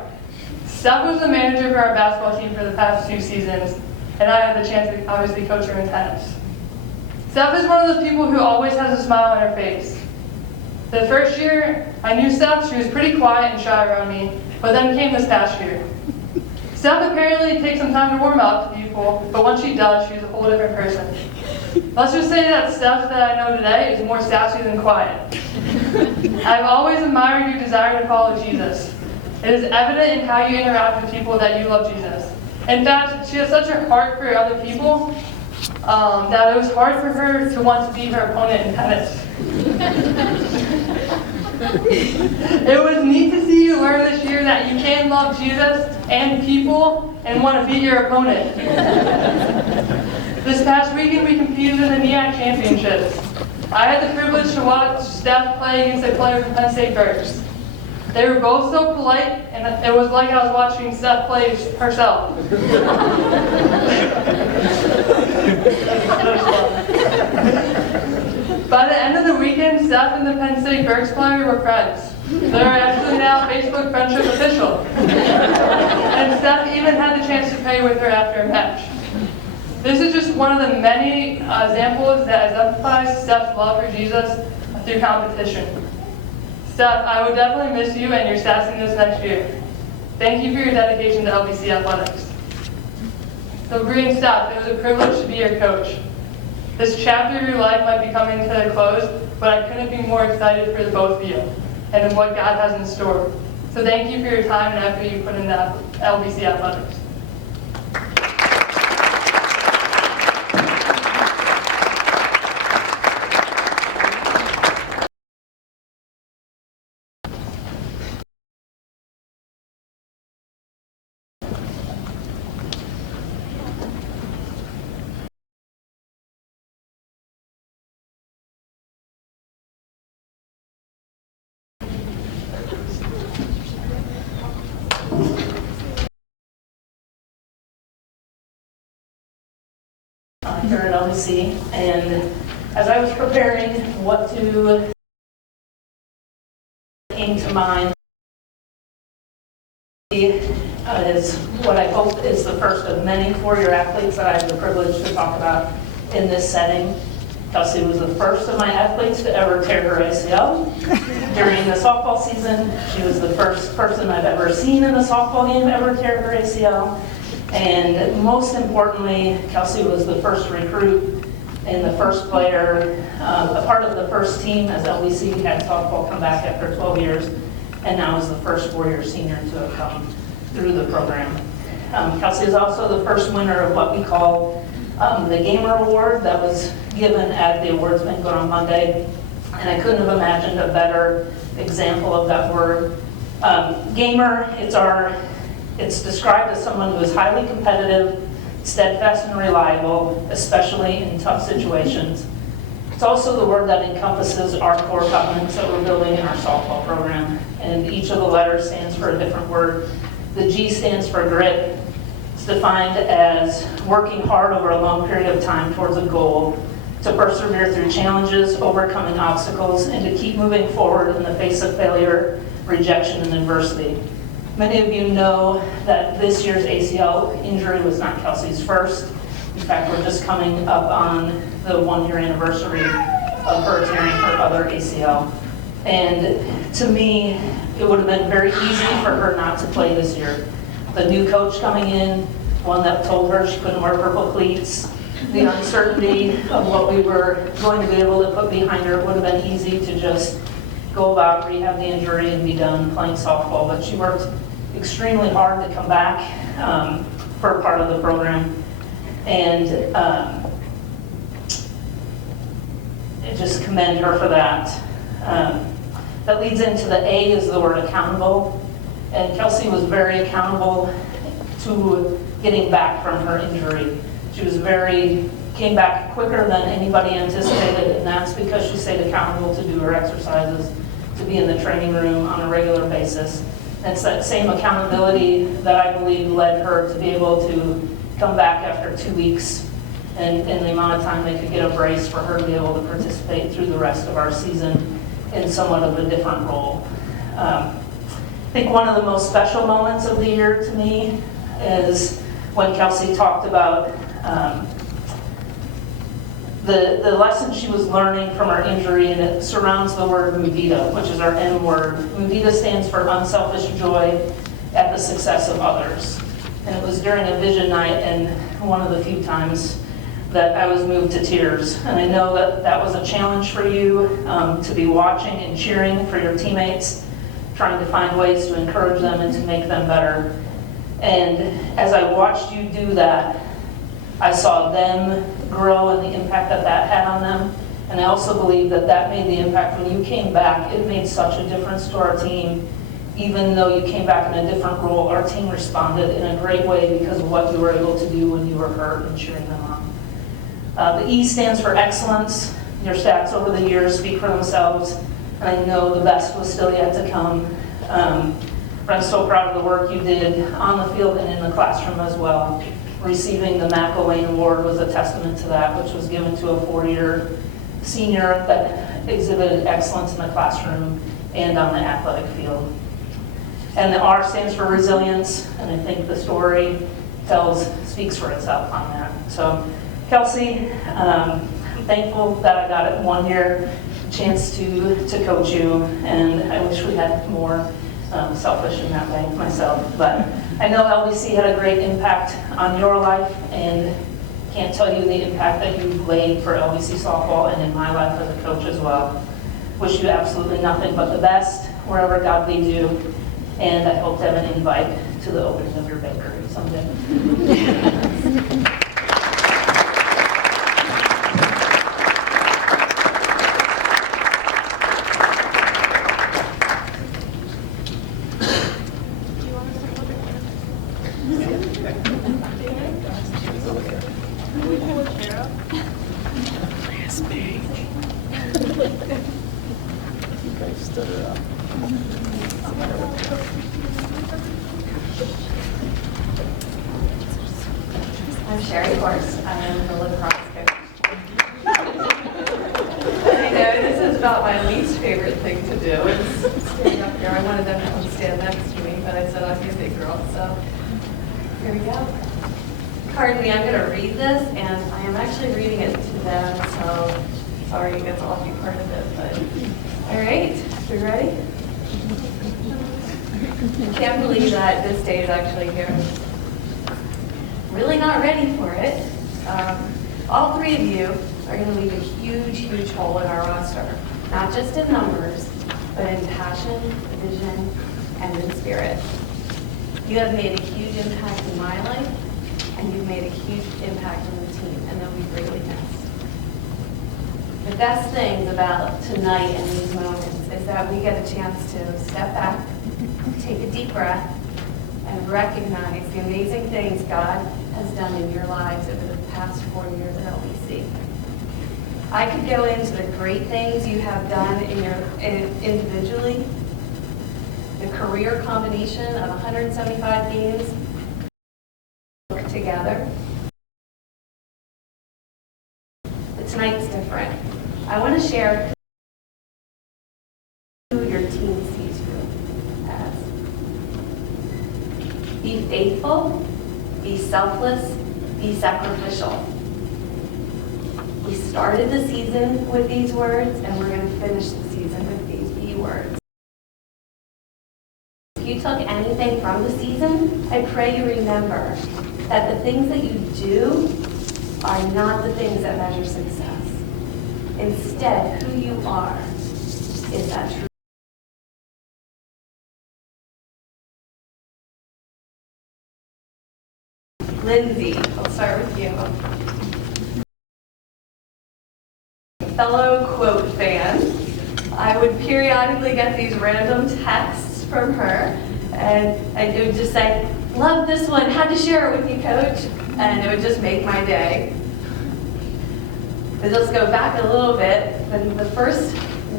Steph was the manager for our basketball team for the past 2 seasons, and I had the chance to obviously coach her in tennis. Steph is one of those people who always has a smile on her face. The first year I knew Steph, she was pretty quiet and shy around me, but then came this past year. Steph apparently takes some time to warm up to people, but once she does, she's a whole different person. Let's just say that Steph that I know today is more sassy than quiet. I've always admired your desire to follow Jesus. It is evident in how you interact with people that you love Jesus. In fact, she has such a heart for other people that it was hard for her to want to beat her opponent in tennis. It was neat to see you learn this year that you can love Jesus and people and want to beat your opponent. This past weekend we competed in the NEAC Championships. I had the privilege to watch Steph play against a player from Penn State Berks. They were both so polite, and it was like I was watching Steph play herself. By the end of the weekend, Steph and the Penn State Berks player were friends. They're actually now Facebook friendship official. And Steph even had the chance to play with her after a match. This is just one of the many examples that exemplifies Steph's love for Jesus through competition. Steph, I would definitely miss you and your sassiness next year. Thank you for your dedication to LBC Athletics. So Bree and Steph, it was a privilege to be your coach. This chapter of your life might be coming to a close, but I couldn't be more excited for the both of you and what God has in store. So thank you for your time and effort you put into LBC Athletics. Here at LBC, and as I was preparing what to came to mind is what I hope is the first of many four-year athletes that I have the privilege to talk about in this setting. Kelsey was the first of my athletes to ever tear her ACL. During the softball season, she was the first person I've ever seen in a softball game ever tear her ACL. And most importantly, Kelsey was the first recruit and the first player, a part of the first team as LBC had softball come back after 12 years, and now is the first four-year senior to have come through the program. Kelsey is also the first winner of what we call the Gamer Award that was given at the awards banquet on Monday, and I couldn't have imagined a better example of that word. Gamer, it's described as someone who is highly competitive, steadfast and reliable, especially in tough situations. It's also the word that encompasses our core covenants that we're building in our softball program, and each of the letters stands for a different word. The G stands for grit. It's defined as working hard over a long period of time towards a goal, to persevere through challenges, overcoming obstacles, and to keep moving forward in the face of failure, rejection, and adversity. Many of you know that this year's ACL injury was not Kelsey's first. In fact, we're just coming up on the one-year anniversary of her tearing her other ACL. And to me, it would have been very easy for her not to play this year. The new coach coming in, one that told her she couldn't wear purple cleats, the uncertainty of what we were going to be able to put behind her, it would have been easy to just go about, rehab the injury, and be done playing softball. But she worked extremely hard to come back for part of the program. And I just commend her for that. that leads into the A is the word accountable. And Kelsey was very accountable to getting back from her injury. She was came back quicker than anybody anticipated, and that's because she stayed accountable to do her exercises, to be in the training room on a regular basis. And it's that same accountability that I believe led her to be able to come back after 2 weeks and in the amount of time they could get a brace for her to be able to participate through the rest of our season in somewhat of a different role. I think one of the most special moments of the year to me is when Kelsey talked about the lesson she was learning from her injury, and it surrounds the word mudita, which is our M word. Mudita stands for unselfish joy at the success of others. And it was during a vision night, and one of the few times that I was moved to tears. And I know that that was a challenge for you, to be watching and cheering for your teammates, trying to find ways to encourage them and to make them better. And as I watched you do that, I saw them grow and the impact that that had on them. And I also believe that that made the impact when you came back. It made such a difference to our team. Even though you came back in a different role, our team responded in a great way because of what you were able to do when you were hurt and cheering them on. The E stands for excellence. Your stats over the years speak for themselves, and I know the best was still yet to come. But I'm so proud of the work you did on the field and in the classroom as well. Receiving the McElwain Award was a testament to that, which was given to a 4-year senior that exhibited excellence in the classroom and on the athletic field. And the R stands for resilience, and I think the story speaks for itself on that. So, Kelsey, I'm thankful that I got it 1 year chance to coach you, and I wish we had more. Selfish in that way myself, but I know LBC had a great impact on your life, and can't tell you the impact that you've laid for LBC softball and in my life as a coach as well. Wish you absolutely nothing but the best wherever God leads you, and I hope to have an invite to the opening of your bakery someday. I'm Sherry Horst. I am the lacrosse coach. I know this is about my least favorite thing to do, is stand up here. I wanted them to come stand next to me, but I said I'd be a big girl, so here we go. Pardon me, I'm going to read this, and I am actually reading it to them, so sorry you get to all be part of it, but all right, we ready? I can't believe that this day is actually here. Really not ready for it. All three of you are going to leave a huge, huge hole in our roster. Not just in numbers, but in passion, vision, and in spirit. You have made a huge impact in my life, and you've made a huge impact on the team, and they'll be greatly missed. The best things about tonight and these moments is that we get a chance to step back, take a deep breath, and recognize the amazing things God has done in your lives over the past 4 years at LBC. I could go into the great things you have done individually, the career combination of 175 games together. But tonight's different. I want to share who your team sees you as. Be faithful, be selfless, be sacrificial. We started the season with these words, and we're going to finish the season with these B words. If you took anything from the season, I pray you remember that the things that you do are not the things that measure success. Instead, who you are is that true. Lindsay, I'll start with you. Fellow quote fan, I would periodically get these random texts from her, and it would just say, "Love this one, had to share it with you, Coach," and it would just make my day. But let's go back a little bit. The first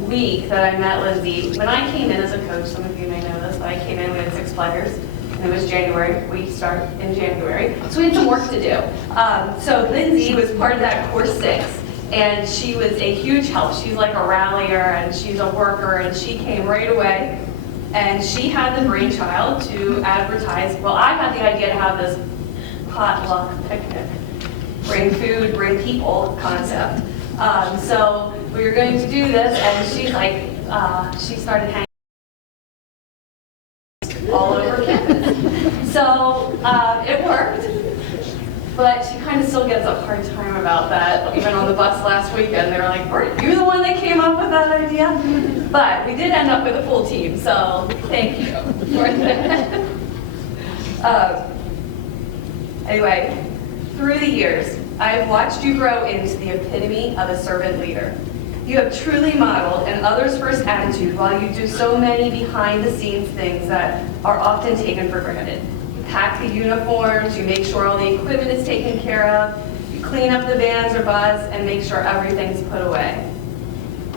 week that I met Lindsay, when I came in as a coach, some of you may know this, but I came in, we had 6 players, and it was January. We start in January, so we had some work to do. So Lindsay was part of that core 6, and she was a huge help. She's like a rallier, and she's a worker, and she came right away, and she had the brainchild to advertise. Well, I had the idea to have this potluck picnic, bring food, bring people concept. So we were going to do this, and she's like, she started hanging all over campus. So it worked, but she kind of still gets a hard time about that. Even on the bus last weekend, they were like, "Weren't you the one that came up with that idea?" But we did end up with a full team, so thank you for that. Anyway, through the years, I have watched you grow into the epitome of a servant leader. You have truly modeled an others first attitude while you do so many behind the scenes things that are often taken for granted. You pack the uniforms, you make sure all the equipment is taken care of, you clean up the vans or bus and make sure everything's put away.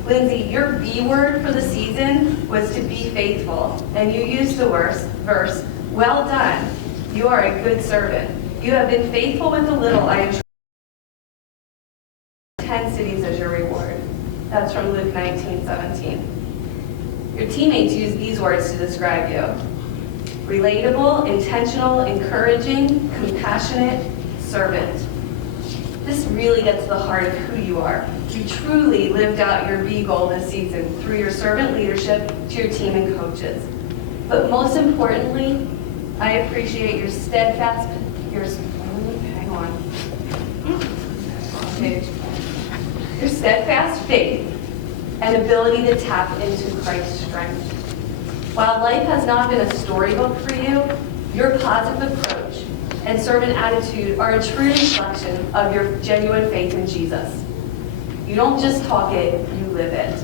Lindsay, your B word for the season was to be faithful, and you used the verse, "Well done, you are a good servant. You have been faithful with the little, I entrusted 10 cities as your reward." That's from Luke 19:17. Your teammates use these words to describe you: relatable, intentional, encouraging, compassionate, servant. This really gets to the heart of who you are. You truly lived out your B goal this season through your servant leadership to your team and coaches. But most importantly, I appreciate your steadfast, your steadfast faith and ability to tap into Christ's strength. While life has not been a storybook for you, your positive approach and servant attitude are a true reflection of your genuine faith in Jesus. You don't just talk it, you live it.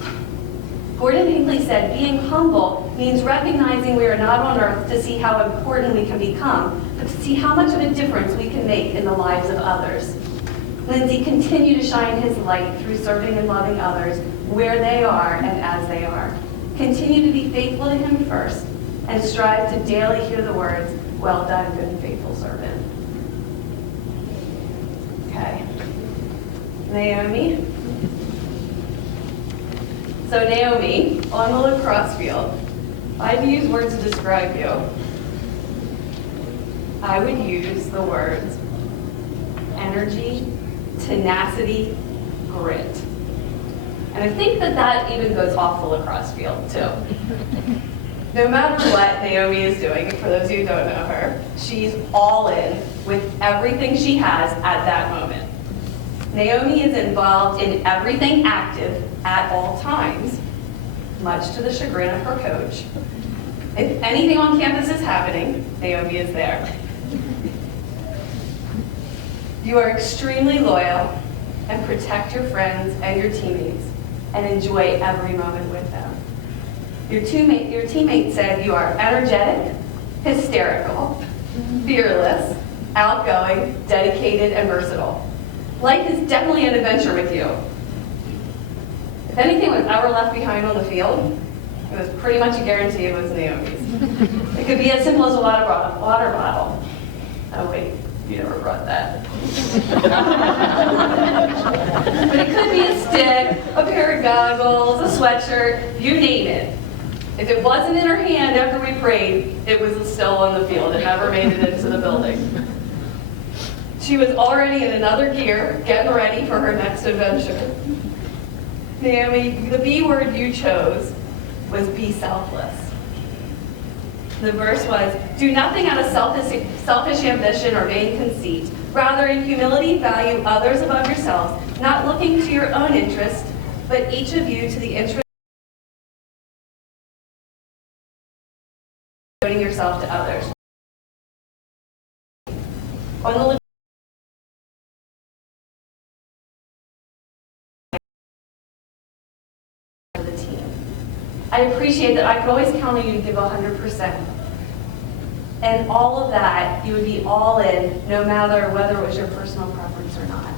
Gordon Hinckley said, being humble means recognizing we are not on earth to see how important we can become, but to see how much of a difference we can make in the lives of others. Lindsay, continue to shine his light through serving and loving others where they are and as they are. Continue to be faithful to him first, and strive to daily hear the words, "Well done, good and faithful servant." Okay. Naomi. So Naomi, on the lacrosse field, if I had to use words to describe you, I would use the words energy, tenacity, grit. And I think that even goes off the lacrosse field too. No matter what Naomi is doing, for those of you who don't know her, she's all in with everything she has at that moment. Naomi is involved in everything active at all times, much to the chagrin of her coach. If anything on campus is happening, Naomi is there. You are extremely loyal and protect your friends and your teammates and enjoy every moment with them. Your teammate said you are energetic, hysterical, fearless, outgoing, dedicated, and versatile. Life is definitely an adventure with you. If anything was ever left behind on the field, it was pretty much a guarantee it was Naomi's. It could be as simple as a water bottle. Oh wait, you never brought that. But it could be a stick, a pair of goggles, a sweatshirt, you name it. If it wasn't in her hand after we prayed, it was still on the field. It never made it into the building. She was already in another gear, getting ready for her next adventure. Naomi, the B word you chose was be selfless. The verse was, do nothing out of selfish ambition or vain conceit. Rather, in humility, value others above yourselves, not looking to your own interest, but each of you to the interest of devoting yourself to others. On the team. I appreciate that I could always count on you to give 100%. And all of that, you would be all in, no matter whether it was your personal preference or not.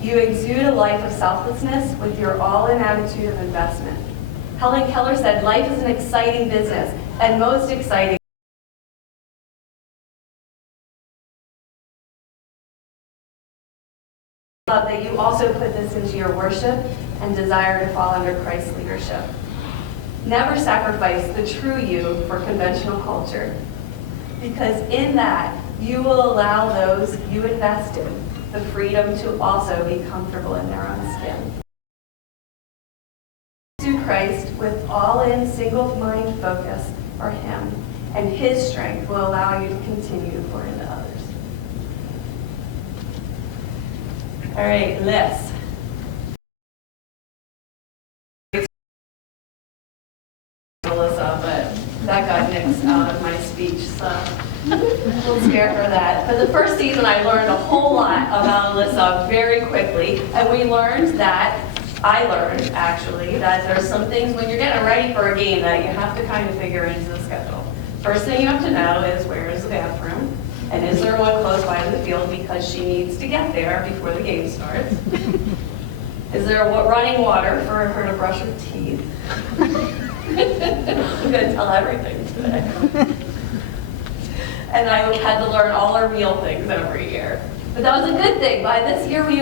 You exude a life of selflessness with your all-in attitude of investment. Helen Keller said, life is an exciting business, and most exciting that you also put this into your worship and desire to fall under Christ's leadership. Never sacrifice the true you for conventional culture, because in that, you will allow those you invest in the freedom to also be comfortable in their own skin. To Christ with all-in, single-mind focus for Him, and His strength will allow you to continue to pour into others. All right, Liz. Melissa, but that got nixed out of my speech, so we'll spare her that. But the first season, I learned a whole lot about Alyssa very quickly, and we learned that, I learned actually, that there's some things when you're getting ready for a game that you have to kind of figure into the schedule. First thing you have to know is where is the bathroom, and is there one close by to the field because she needs to get there before the game starts. Is there running water for her to brush her teeth? I'm going to tell everything today. And I had to learn all our meal things every year. But that was a good thing. By this year, we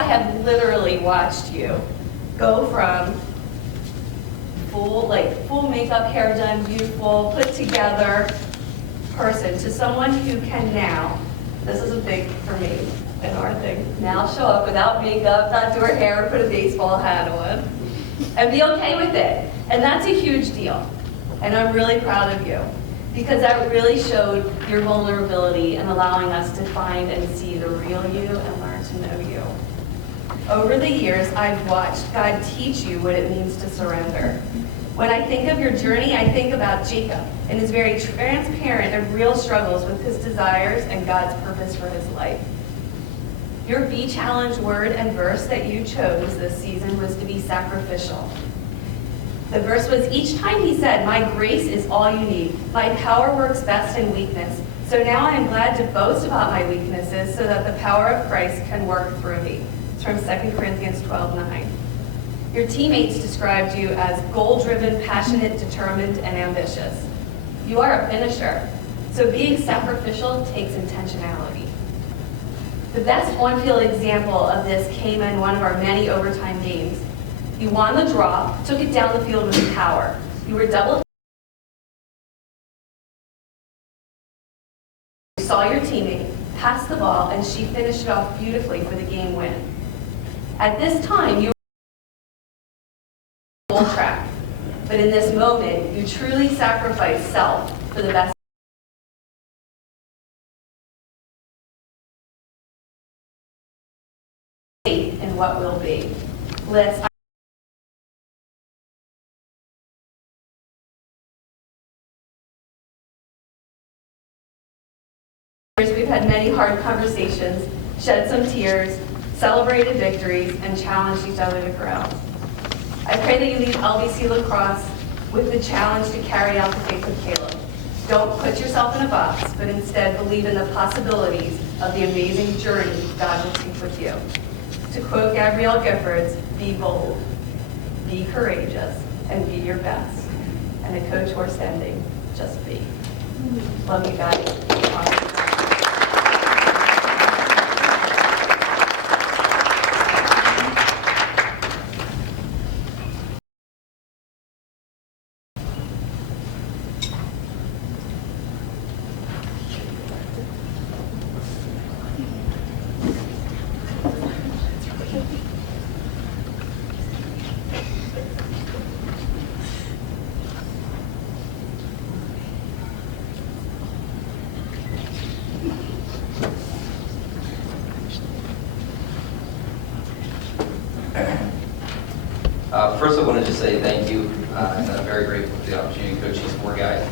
I have literally watched you go from full makeup, hair done, beautiful, put together person to someone who can now, this is a big for me, and our thing, now show up without makeup, not do her hair, put a baseball hat on, and be okay with it. And that's a huge deal. And I'm really proud of you, because that really showed your vulnerability in allowing us to find and see the real you and learn to know you. Over the years, I've watched God teach you what it means to surrender. When I think of your journey, I think about Jacob and his very transparent and real struggles with his desires and God's purpose for his life. Your Be Challenged word and verse that you chose this season was to be sacrificial. The verse was, each time he said, my grace is all you need. My power works best in weakness. So now I am glad to boast about my weaknesses so that the power of Christ can work through me. It's from 2 Corinthians 12:9. Your teammates described you as goal-driven, passionate, determined, and ambitious. You are a finisher, so being sacrificial takes intentionality. The best on-field example of this came in one of our many overtime games. You won the draw, took it down the field with power. You were double. You saw your teammate, passed the ball, and she finished it off beautifully for the game win. At this time, you were on the track, but in this moment, you truly sacrificed self for the best. Faith in what will be. Liz, we've had many hard conversations, shed some tears, celebrated victories, and challenged each other to grow. I pray that you leave LBC Lacrosse with the challenge to carry out the faith of Caleb. Don't put yourself in a box, but instead believe in the possibilities of the amazing journey God will take with you. To quote Gabrielle Giffords, be bold, be courageous, and be your best. And a coach or standing, just be. Love you guys. First, I wanted to say thank you, and I'm very grateful for the opportunity to coach these four guys.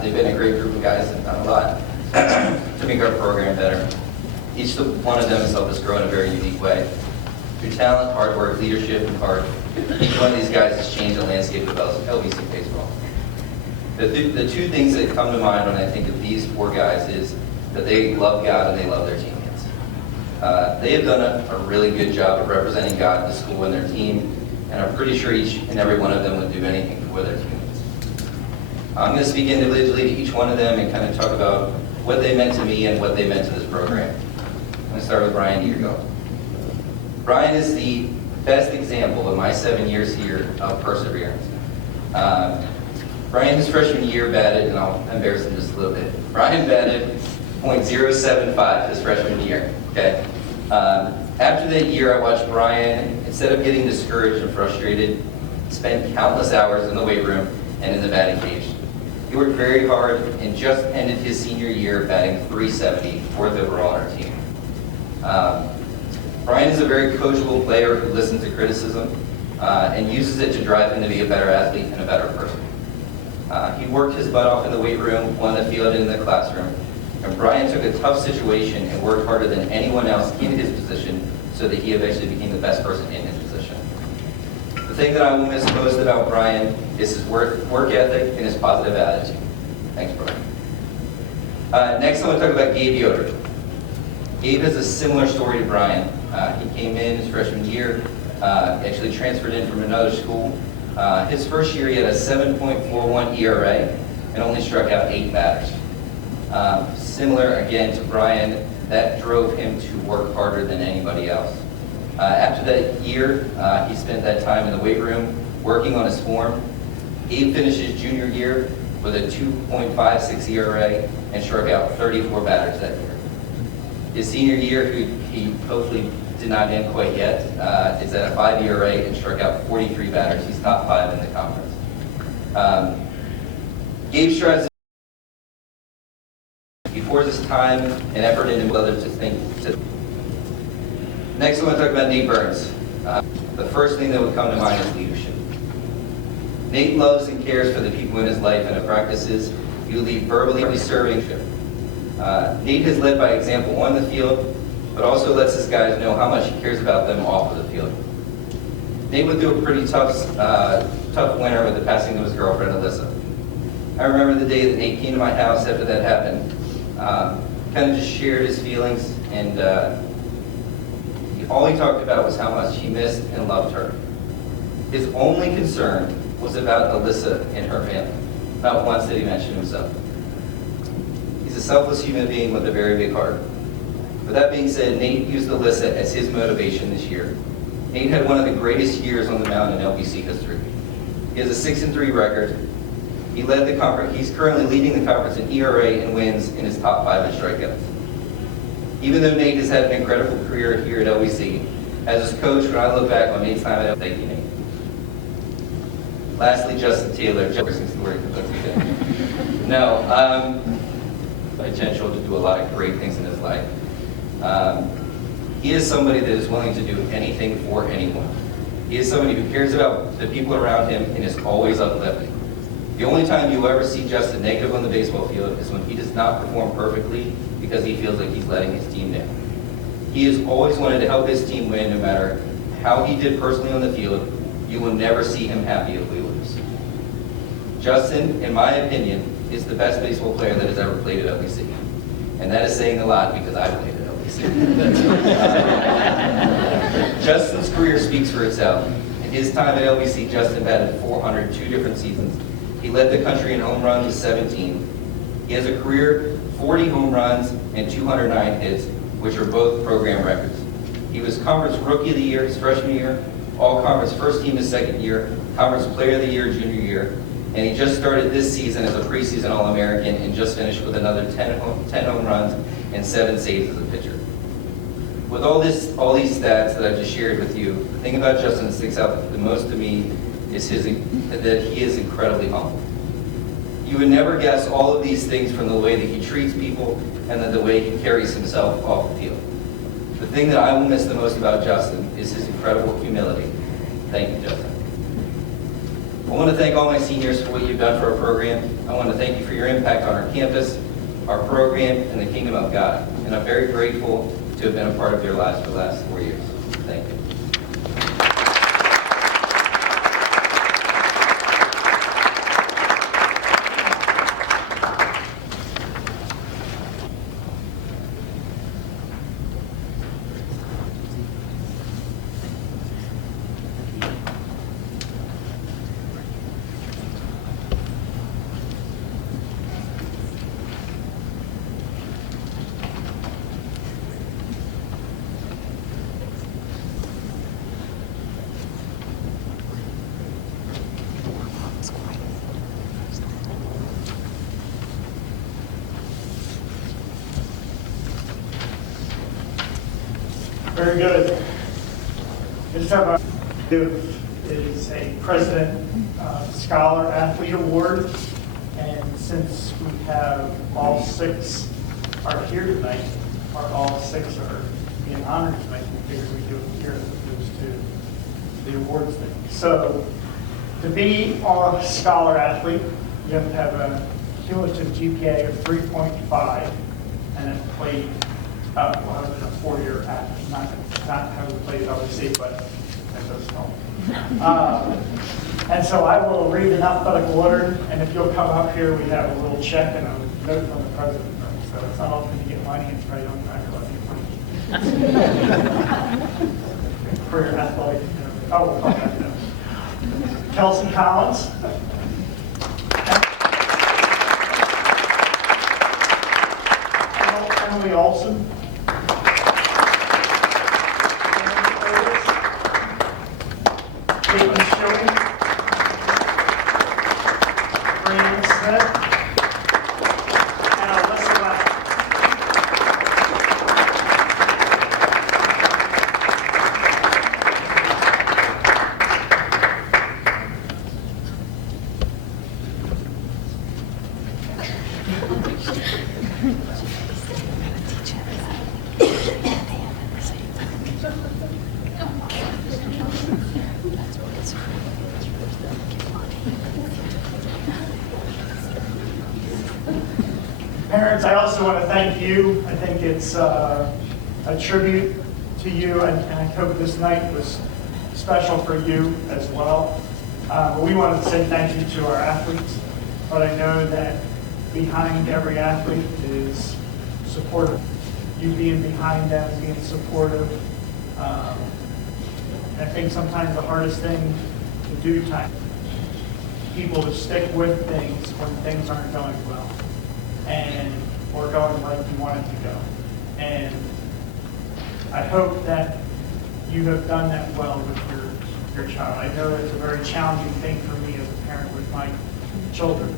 They've been a great group of guys and done a lot to make our program better. Each one of them has helped us grow in a very unique way. Through talent, hard work, leadership, and heart, each one of these guys has changed the landscape of LBC baseball. The two things that come to mind when I think of these four guys is that they love God and they love their teammates. They have done a really good job of representing God at the school and their team, and I'm pretty sure each and every one of them would do anything for their teammates. I'm going to speak individually to each one of them and kind of talk about what they meant to me and what they meant to this program. I'm going to start with Brian Diergo. Brian is the best example of my 7 years here of perseverance. Brian, his freshman year, batted, and I'll embarrass him just a little bit. Brian batted .075 his freshman year. Okay. After that year, I watched Brian, instead of getting discouraged and frustrated, spend countless hours in the weight room and in the batting cage. He worked very hard and just ended his senior year batting .370, fourth overall on our team. Brian is a very coachable player who listens to criticism and uses it to drive him to be a better athlete and a better person. He worked his butt off in the weight room, won the field and in the classroom, and Brian took a tough situation and worked harder than anyone else in his position so that he eventually became the best person in his position. The thing that I will miss most about Brian is his work ethic and his positive attitude. Thanks, Brian. Next, I want to talk about Gabe Yoder. Gabe has a similar story to Brian. He came in his freshman year, actually transferred in from another school. His first year, he had a 7.41 ERA and only struck out 8 batters. Similar, again, to Brian, that drove him to work harder than anybody else. After that year, he spent that time in the weight room working on his form. Gabe finished his junior year with a 2.56 ERA and struck out 34 batters that year. His senior year, he hopefully did not end quite yet, is at a 5 ERA and struck out 43 batters. He's top 5 in the conference. Gabe strives. He pours his time and effort into others to think. Next, I want to talk about Nate Burns. The first thing that would come to mind is leadership. Nate loves and cares for the people in his life, and at practices, he will lead verbally serving. Nate has led by example on the field, but also lets his guys know how much he cares about them off of the field. Nate went through a pretty tough winter with the passing of his girlfriend, Alyssa. I remember the day that Nate came to my house after that happened, kind of just shared his feelings, and all he talked about was how much he missed and loved her. His only concern was about Alyssa and her family. Not once did he mention himself. He's a selfless human being with a very big heart. With that being said, Nate used Alyssa as his motivation this year. Nate had one of the greatest years on the mound in LBC history. He has a 6-3 record. He led the conference. He's currently leading the conference in ERA and wins in his top 5 in strikeouts. Even though Nate has had an incredible career here at LBC, as his coach, when I look back on Nate's time at LBC, thank you, Nate. Lastly, Justin Taylor, Jefferson story. No, potential to do a lot of great things in his life. He is somebody that is willing to do anything for anyone. He is somebody who cares about the people around him and is always uplifting. The only time you ever see Justin negative on the baseball field is when he does not perform perfectly because he feels like he's letting his team down. He has always wanted to help his team win no matter how he did personally on the field. You will never see him happy if we lose. Justin, in my opinion, is the best baseball player that has ever played at LBC. And that is saying a lot because I played at LBC. Justin's career speaks for itself. In his time at LBC, Justin batted .400 2 different seasons. He led the country in home runs with 17. He has a career 40 home runs and 209 hits, which are both program records. He was Conference Rookie of the Year his freshman year, All-Conference First Team his second year, Conference Player of the Year junior year, and he just started this season as a preseason All-American and just finished with another 10 home runs and 7 saves as a pitcher. With all these stats that I've just shared with you, the thing about Justin that sticks out the most to me is that he is incredibly humble. You would never guess all of these things from the way that he treats people and then the way he carries himself off the field. The thing that I will miss the most about Justin is his incredible humility. Thank you, Justin. I want to thank all my seniors for what you've done for our program. I want to thank you for your impact on our campus, our program, and the kingdom of God. And I'm very grateful to have been a part of their lives for the last 4 years. Thank you. Very good. This time I do is a President Scholar Athlete Award. And since we have all 6 are here tonight, or all 6 are being honored tonight, we figured we'd do it here as opposed to the awards thing. So to be a Scholar Athlete, you have to have a cumulative GPA of 3.5 and have played well, I was in a 4-year athlete, not having played LBC, but that does help. And so I will read in alphabetical order, and if you'll come up here, we have a little check and a note from the president. So it's not often you get money, it's probably not time to let you money. For your athletic, oh, we'll talk about that. Kelsey Collins. Emily Olson. Caitlin Schilling, Brandon Smith, and Alyssa Webb. Parents, I also want to thank you. I think it's a tribute to you, and I hope this night was special for you as well. But we wanted to say thank you to our athletes, but I know that behind every athlete is supportive. You being behind them, being supportive. I think sometimes the hardest thing to do people to stick with things when things aren't going well, and or going like you want it to go. And I hope that you have done that well with your child. I know it's a very challenging thing for me as a parent with my children,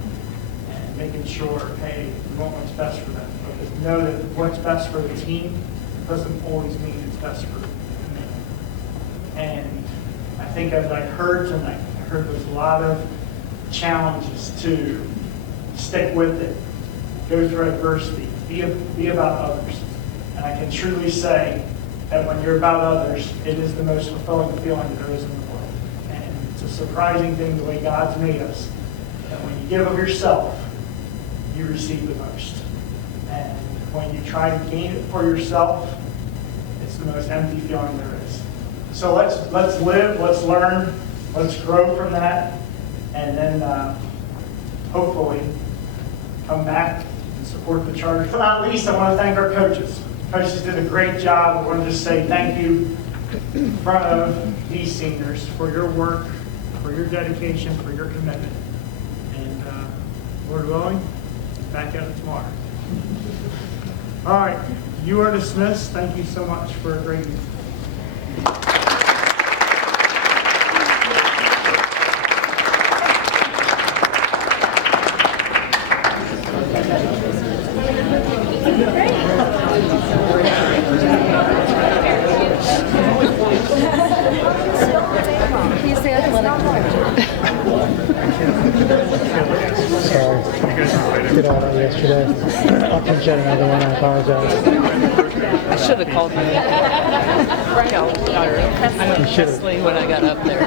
and making sure, hey, we want what's best for them. But know that what's best for the team doesn't always mean it's best for me. And I think as I heard tonight, I heard there's a lot of challenges to stick with it, go through adversity, be about others. And I can truly say that when you're about others, it is the most fulfilling feeling there is in the world. And it's a surprising thing the way God's made us, that when you give of yourself, you receive the most. And when you try to gain it for yourself, it's the most empty feeling there is. So let's live, let's learn, let's grow from that, and then hopefully come back and support the charge. But not least, I want to thank our coaches. Coaches did a great job. I want to just say thank you in front of these seniors for your work, for your dedication, for your commitment. And Lord willing, back at it tomorrow. All right, you are dismissed. Thank you so much for a great evening. Did all that yesterday. I'll pinch out another one, I apologize. I should have called you. I know, when I got up there.